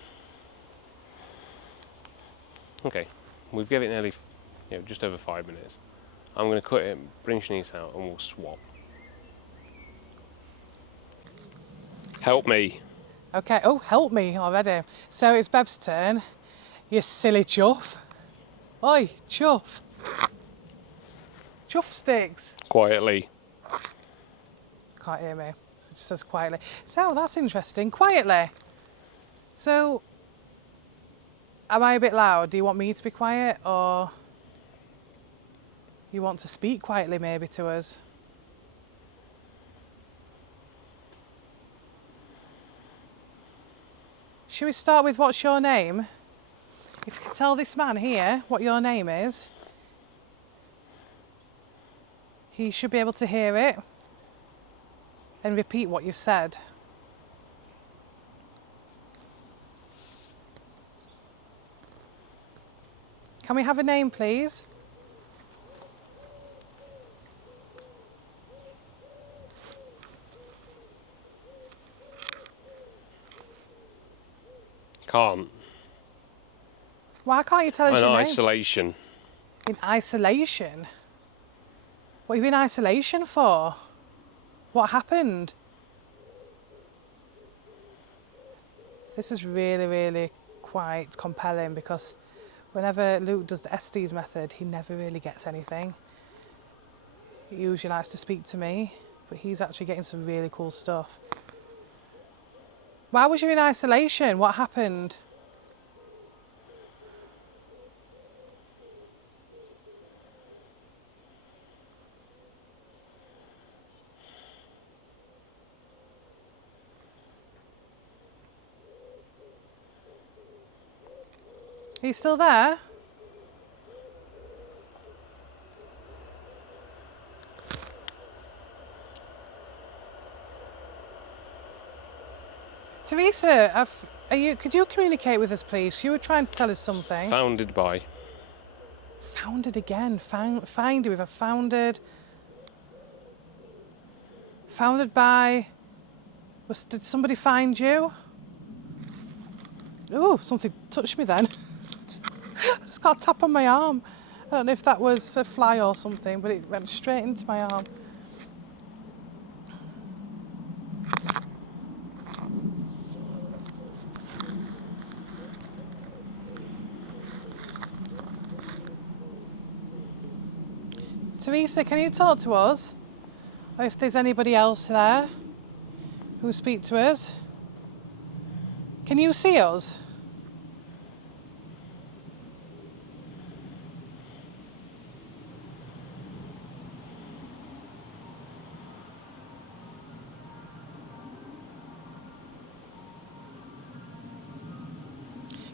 Okay. We've given it nearly, just over 5 minutes. I'm going to cut it, bring Shanice out, and we'll swap. Help me. Okay, oh, help me already. So it's Beb's turn. You silly chuff. Oi, chuff. Chuff sticks. Quietly. Can't hear me. It says quietly. So that's interesting. Quietly. So, am I a bit loud? Do you want me to be quiet, or you want to speak quietly maybe to us? Should we start with what's your name? If you can tell this man here what your name is, he should be able to hear it and repeat what you said. Can we have a name, please? Can't. Why can't you tell us In your name? isolation. In isolation? What are you in isolation for? What happened? This is really, really quite compelling, because whenever Luke does the Estes method, he never really gets anything. He usually likes to speak to me, but he's actually getting some really cool stuff. Why was you in isolation? What happened? Are you still there? Teresa, could you communicate with us, please? You were trying to tell us something. Founded by. Founded again. Founded. We've founded. Founded by. Did somebody find you? Oh, something touched me then. I just got a tap on my arm. I don't know if that was a fly or something, but it went straight into my arm. Teresa, can you talk to us? Or if there's anybody else there who will speak to us? Can you see us?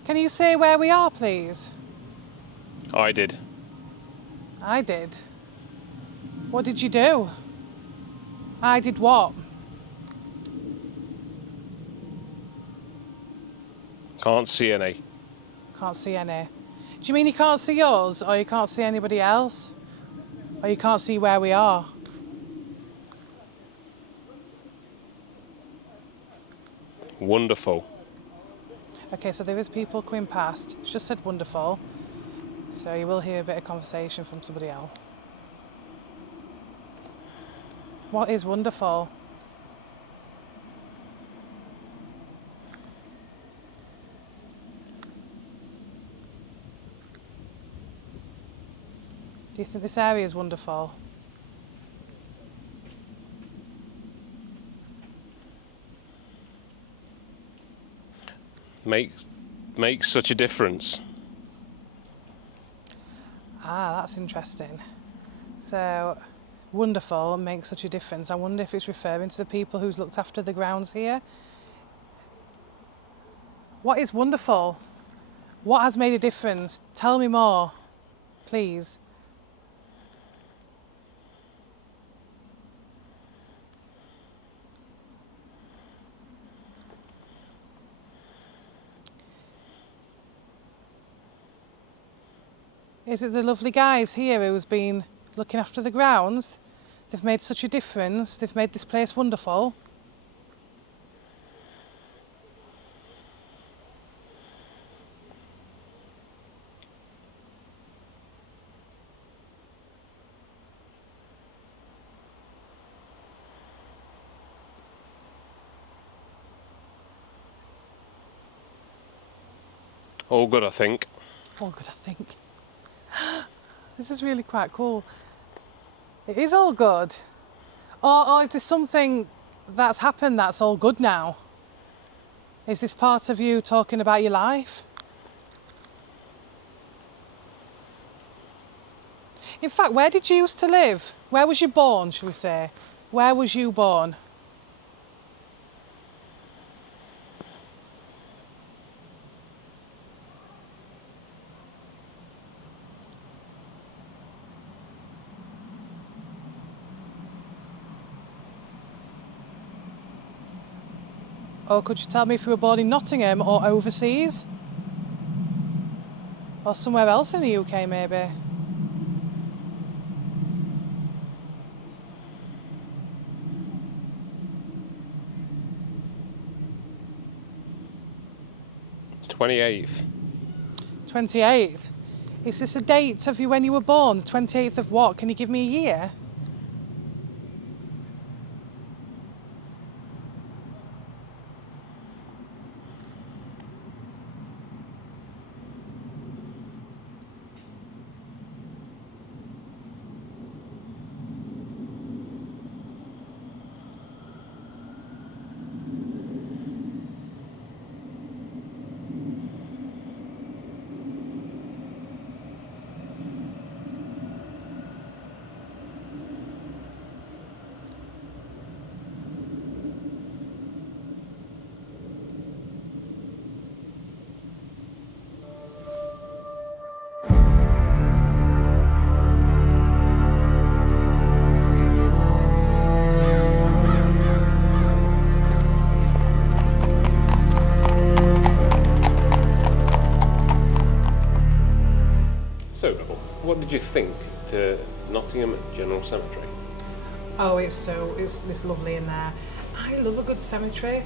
Can you say where we are, please? I did. I did. What did you do? I did what? Can't see any. Can't see any. Do you mean you can't see us, or you can't see anybody else? Or you can't see where we are? Wonderful. Okay, so there is people coming past. It's just said wonderful. So you will hear a bit of conversation from somebody else. What is wonderful? Do you think this area is wonderful? Makes such a difference. Ah, that's interesting. So, wonderful makes such a difference. I wonder if it's referring to the people who's looked after the grounds here. What is wonderful? What has made a difference? Tell me more, please. Is it the lovely guys here who's been looking after the grounds? They've made such a difference. They've made this place wonderful. All good, I think. All good, I think. This is really quite cool. It is all good. Or is there something that's happened that's all good now? Is this part of you talking about your life? In fact, where did you used to live? Where was you born, shall we say? Where was you born? Or could you tell me if you were born in Nottingham or overseas? Or somewhere else in the UK, maybe? The 28th. 28th. Is this a date of you when you were born? The 28th of what? Can you give me a year? did you think to Nottingham General Cemetery? Oh, it's lovely in there. I love a good cemetery.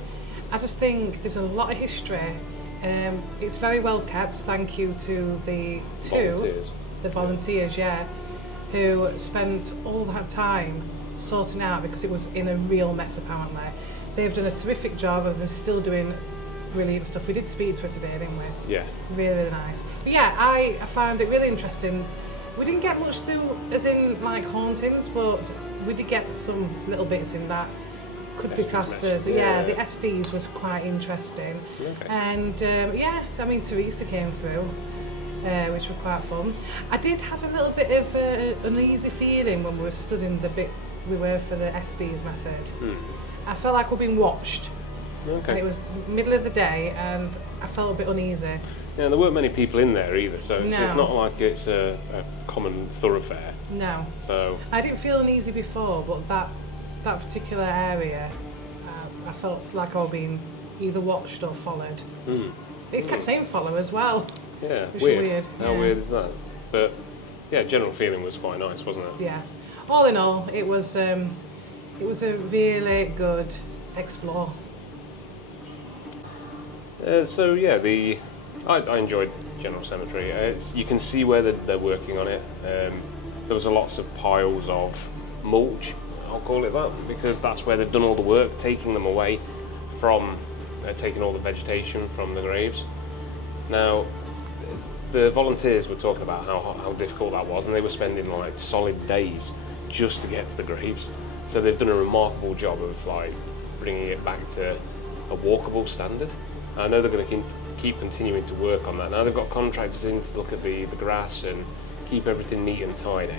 I just think there's a lot of history. It's very well kept, thank you to the volunteers, who spent all that time sorting out, because it was in a real mess apparently. They've done a terrific job and they're still doing brilliant stuff. We did speak to her today, didn't we? Yeah. Really, really nice. But yeah, I found it really interesting. We didn't get much through, as in like hauntings, but we did get some little bits in that could be classed as, yeah, the SDs was quite interesting. Okay. And yeah, I mean, Teresa came through, which was quite fun. I did have a little bit of an uneasy feeling when we were studying the bit we were for the SDs method. I felt like we're being watched. Okay. And it was middle of the day and I felt a bit uneasy. Yeah, there weren't many people in there either, so it's No. not like it's a common thoroughfare. No. So I didn't feel uneasy before, but that particular area, I felt like I was being either watched or followed. It kept saying follow as well. yeah, Which is weird. weird, How yeah. weird is that? But yeah, general feeling was quite nice, wasn't it? Yeah. All in all, it was a really good explore. So yeah, I enjoyed General Cemetery. You can see where they're working on it. There was lots of piles of mulch, I'll call it that, because that's where they've done all the work, taking them away from, taking all the vegetation from the graves. Now, the volunteers were talking about how difficult that was, and they were spending like solid days just to get to the graves. So they've done a remarkable job of like bringing it back to a walkable standard. I know they're going to keep continuing to work on that. Now they've got contractors in to look at the grass and keep everything neat and tidy.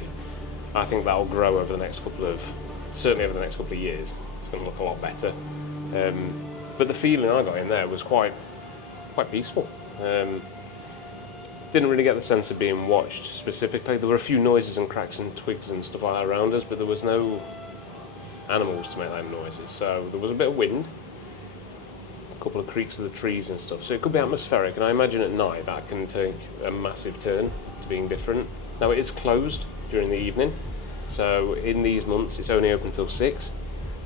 I think that'll grow over the next certainly over the next couple of years. It's going to look a lot better. But the feeling I got in there was quite peaceful. Didn't really get the sense of being watched specifically. There were a few noises and cracks and twigs and stuff like that around us, but there was no animals to make them noises. So there was a bit of wind, a couple of creaks of the trees and stuff. So it could be atmospheric, and I imagine at night that can take a massive turn to being different. Now it is closed during the evening, so in these months it's only open till 6,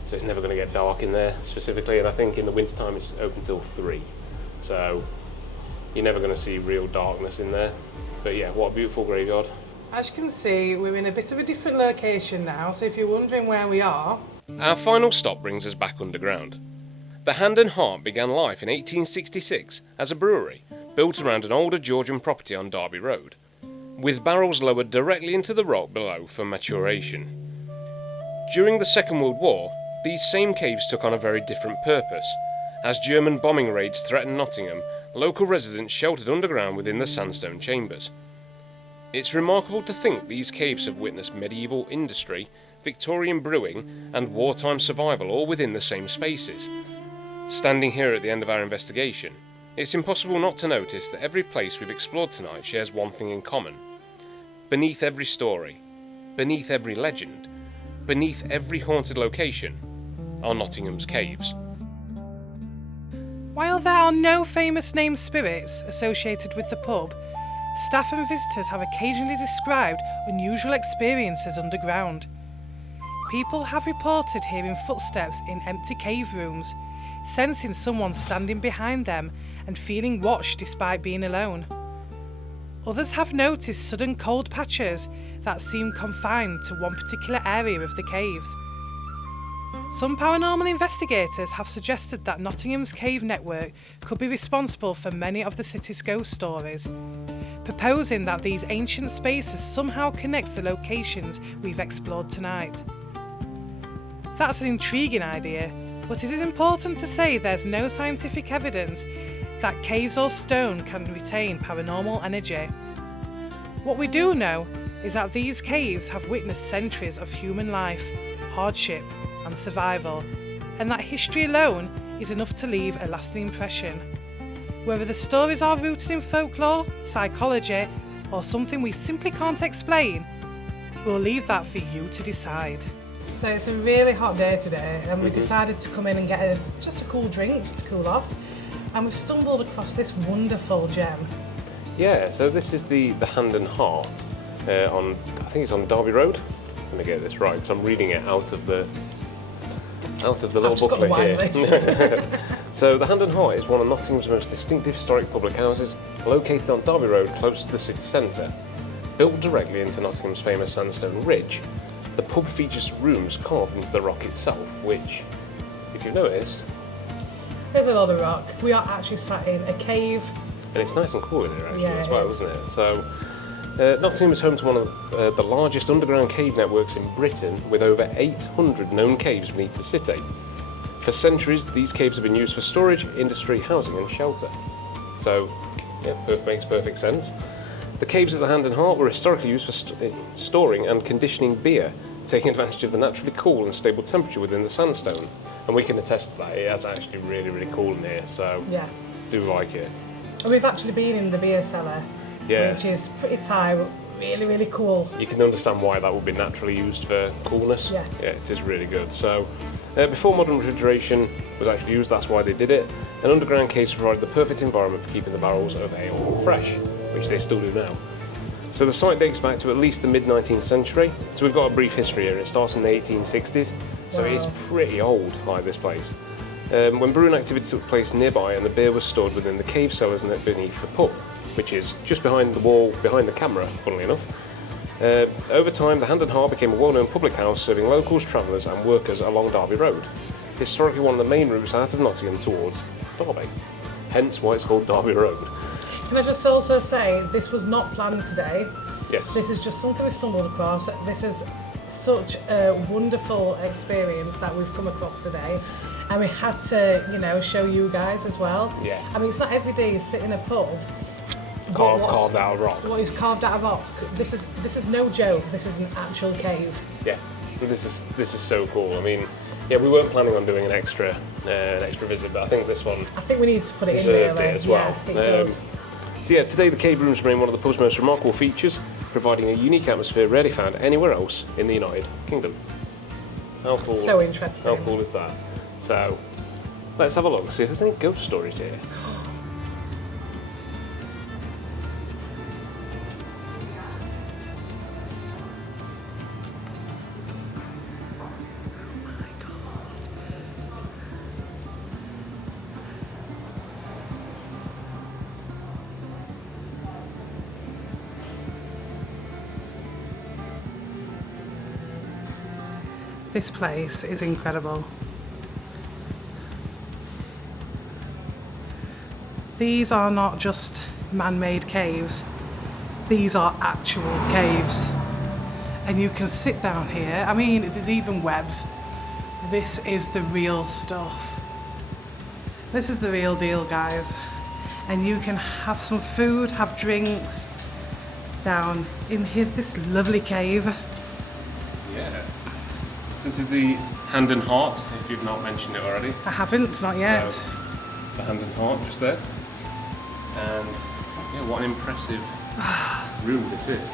so it's never going to get dark in there specifically, and I think in the winter time it's open till 3, so you're never going to see real darkness in there. But yeah, what a beautiful graveyard. As you can see, we're in a bit of a different location now, so if you're wondering where we are... Our final stop brings us back underground. The Hand and Heart began life in 1866 as a brewery built around an older Georgian property on Derby Road, with barrels lowered directly into the rock below for maturation. During the Second World War, these same caves took on a very different purpose. As German bombing raids threatened Nottingham, local residents sheltered underground within the sandstone chambers. It's remarkable to think these caves have witnessed medieval industry, Victorian brewing, and wartime survival all within the same spaces. Standing here at the end of our investigation, it's impossible not to notice that every place we've explored tonight shares one thing in common. Beneath every story, beneath every legend, beneath every haunted location, are Nottingham's caves. While there are no famous named spirits associated with the pub, staff and visitors have occasionally described unusual experiences underground. People have reported hearing footsteps in empty cave rooms, sensing someone standing behind them and feeling watched despite being alone. Others have noticed sudden cold patches that seem confined to one particular area of the caves. Some paranormal investigators have suggested that Nottingham's cave network could be responsible for many of the city's ghost stories, proposing that these ancient spaces somehow connect the locations we've explored tonight. That's an intriguing idea, but it is important to say there's no scientific evidence that caves or stone can retain paranormal energy. What we do know is that these caves have witnessed centuries of human life, hardship, and survival, and that history alone is enough to leave a lasting impression. Whether the stories are rooted in folklore, psychology, or something we simply can't explain, we'll leave that for you to decide. So it's a really hot day today, and we decided to come in and get just a cool drink to cool off, and we've stumbled across this wonderful gem. Yeah, so this is the Hand and Heart. on, I think it's on Derby Road. Let me get this right, because I'm reading it out of the little booklet here. So the Hand and Heart is one of Nottingham's most distinctive historic public houses, located on Derby Road, close to the city centre. Built directly into Nottingham's famous sandstone ridge, the pub features rooms carved into the rock itself, which, if you've noticed, There's a lot of rock. We are actually sat in a cave. and it's nice and cool in here actually Yeah, as it well, is. isn't it? So, Nottingham is home to one of the largest underground cave networks in Britain, with over 800 known caves beneath the city. For centuries, these caves have been used for storage, industry, housing and shelter. So, yeah, makes perfect sense. The caves at the Hand and Heart were historically used for storing and conditioning beer, taking advantage of the naturally cool and stable temperature within the sandstone. And we can attest to that. It is actually really, really cool in here, so Yeah. do like it. And we've actually been in the beer cellar, Yeah. which is pretty tight, really, really cool. You can understand why that would be naturally used for coolness. Yes. Yeah, it is really good. So, before modern refrigeration was actually used, that's why they did it. And underground caves provided the perfect environment for keeping the barrels of ale fresh, which they still do now. So the site dates back to at least the mid-19th century. So we've got a brief history here. It starts in the 1860s, so it is pretty old, like this place. When brewing activity took place nearby, and the beer was stored within the cave cellars and beneath the pub, which is just behind the wall, behind the camera, funnily enough. Over time, the Hand and Heart became a well-known public house serving locals, travellers and workers along Derby Road. Historically one of the main routes out of Nottingham towards Derby, hence why it's called Derby Road. Can I just also say, this was not planned today. Yes. This is just something we stumbled across. This is such a wonderful experience that we've come across today. And we had to, show you guys as well. Yeah. I mean, it's not every day you sit in a pub. Carved out of rock. What is carved out of rock? This is no joke. This is an actual cave. Yeah, this is so cool. I mean, yeah, we weren't planning on doing an extra visit, but I think this one I think we need to put it in there. deserved it as well. Yeah, it does. So yeah, today the cave rooms remain one of the pub's most remarkable features, providing a unique atmosphere rarely found anywhere else in the United Kingdom. How cool! So interesting. How cool is that? So let's have a look, see if there's any ghost stories here. This place is incredible. These are not just man-made caves. These are actual caves. And you can sit down here. I mean, there's even webs. This is the real stuff. This is the real deal, guys. And you can have some food, have drinks down in here, this lovely cave. Yeah. This is the Hand and Heart, if you've not mentioned it already. I haven't, not yet. So, the Hand and Heart just there. And yeah, what an impressive room this is.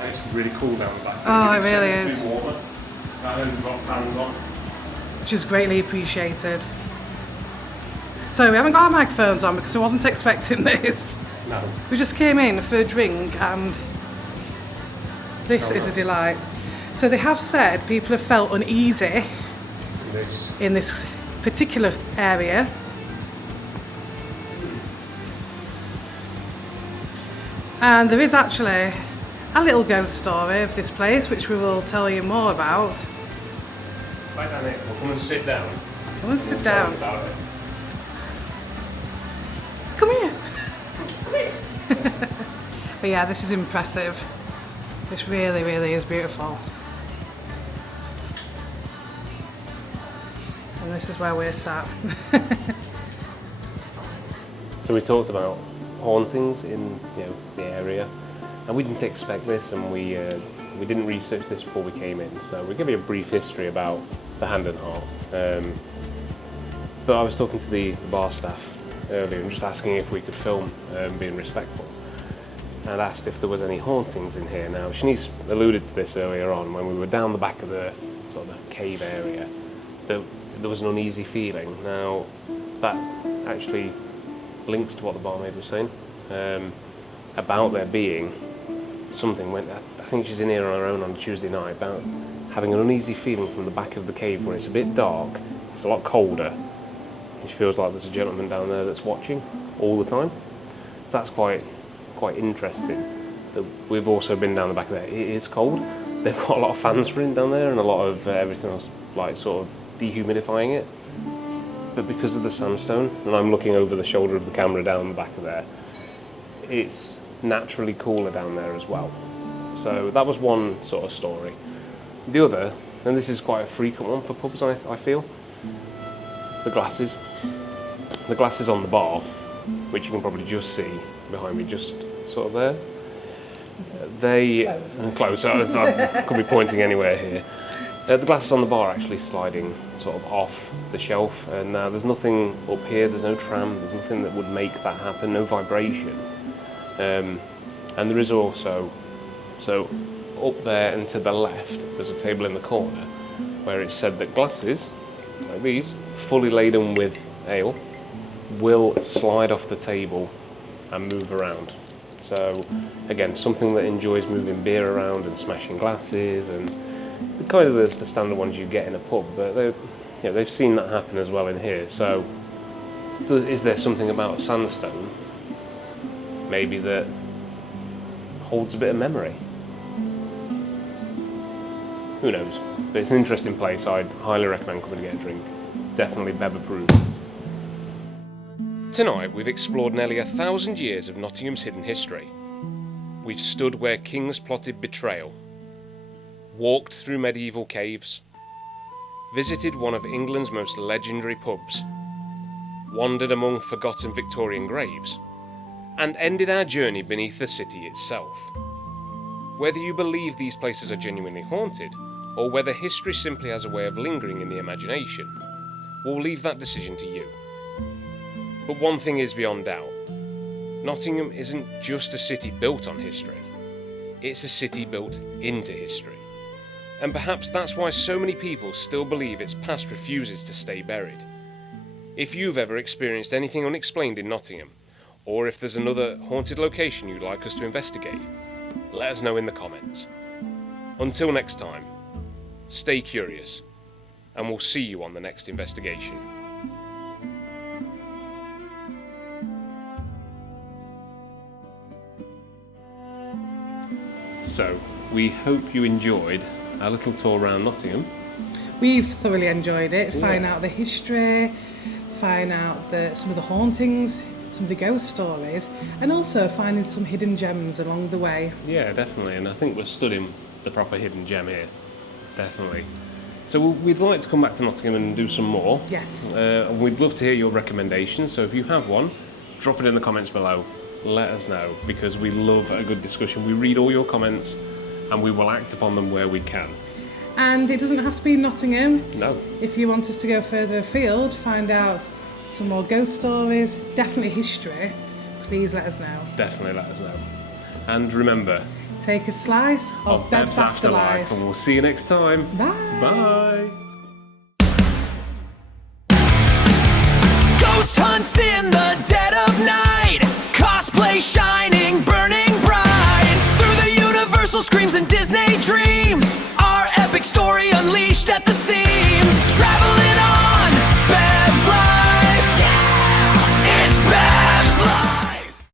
And it's really cool down the back. Oh, You it can really extend is. to water. And we've got fans on. Which is greatly appreciated. So we haven't got our microphones on because I wasn't expecting this. No. We just came in for a drink and this is a delight. So they have said people have felt uneasy in this particular area. And there is actually a little ghost story of this place which we will tell you more about. Right down here, we'll come and sit down. Come and sit We'll tell down. you about it. Come here. But yeah, this is impressive. This really, really is beautiful. And this is where we're sat. So we talked about hauntings in the area, and we didn't expect this, and we didn't research this before we came in. So we'll give you a brief history about the Hand and Heart. But I was talking to the bar staff earlier and just asking if we could film, being respectful, and asked if there was any hauntings in here. Now Shanice alluded to this earlier on when we were down the back of the sort of the cave area. There was an uneasy feeling. Now that actually links to what the barmaid was saying about there being something when I think she's in here on her own on Tuesday night about having an uneasy feeling from the back of the cave where it's a bit dark, it's a lot colder, and she feels like there's a gentleman down there that's watching all the time. So that's quite interesting. That we've also been down the back of there. It is cold. They've got a lot of fans for it down there and a lot of everything else, like sort of dehumidifying it. But because of the sandstone, and I'm looking over the shoulder of the camera down the back of there, it's naturally cooler down there as well. So that was one sort of story. The other, and this is quite a frequent one for pubs, I feel, the glasses. The glasses on the bar, which you can probably just see behind me, just sort of there. They close. I could be pointing anywhere here. The glasses on the bar are actually sliding sort of off the shelf, and there's nothing up here. There's no tram. There's nothing that would make that happen. No vibration. And there is also, so up there and to the left, there's a table in the corner where it's said that glasses like these, fully laden with ale, will slide off the table and move around. So again, something that enjoys moving beer around and smashing glasses and kind of the standard ones you get in a pub, but they've seen that happen as well in here. So is there something about sandstone maybe that holds a bit of memory? Who knows? But it's an interesting place. I'd highly recommend coming to get a drink. Definitely Beb approved. Tonight we've explored nearly 1,000 years of Nottingham's hidden history. We've stood where kings plotted betrayal, walked through medieval caves, visited one of England's most legendary pubs, wandered among forgotten Victorian graves, and ended our journey beneath the city itself. Whether you believe these places are genuinely haunted, or whether history simply has a way of lingering in the imagination, we'll leave that decision to you. But one thing is beyond doubt. Nottingham isn't just a city built on history, it's a city built into history. And perhaps that's why so many people still believe its past refuses to stay buried. If you've ever experienced anything unexplained in Nottingham, or if there's another haunted location you'd like us to investigate, let us know in the comments. Until next time, stay curious, and we'll see you on the next investigation. So, we hope you enjoyed our little tour around Nottingham. We've thoroughly enjoyed it. Find out the history, find out some of the hauntings, some of the ghost stories, and also finding some hidden gems along the way. Yeah, definitely, and I think we're studying the proper hidden gem here. Definitely. So we'd like to come back to Nottingham and do some more. Yes. We'd love to hear your recommendations, so if you have one, drop it in the comments below. Let us know, because we love a good discussion. We read all your comments and we will act upon them where we can. And it doesn't have to be Nottingham. No. If you want us to go further afield, find out some more ghost stories, definitely history, please let us know. Definitely let us know. And remember, take a slice of Bebs Afterlife. And we'll see you next time. Bye. Bye. Ghost hunts in the dead of night.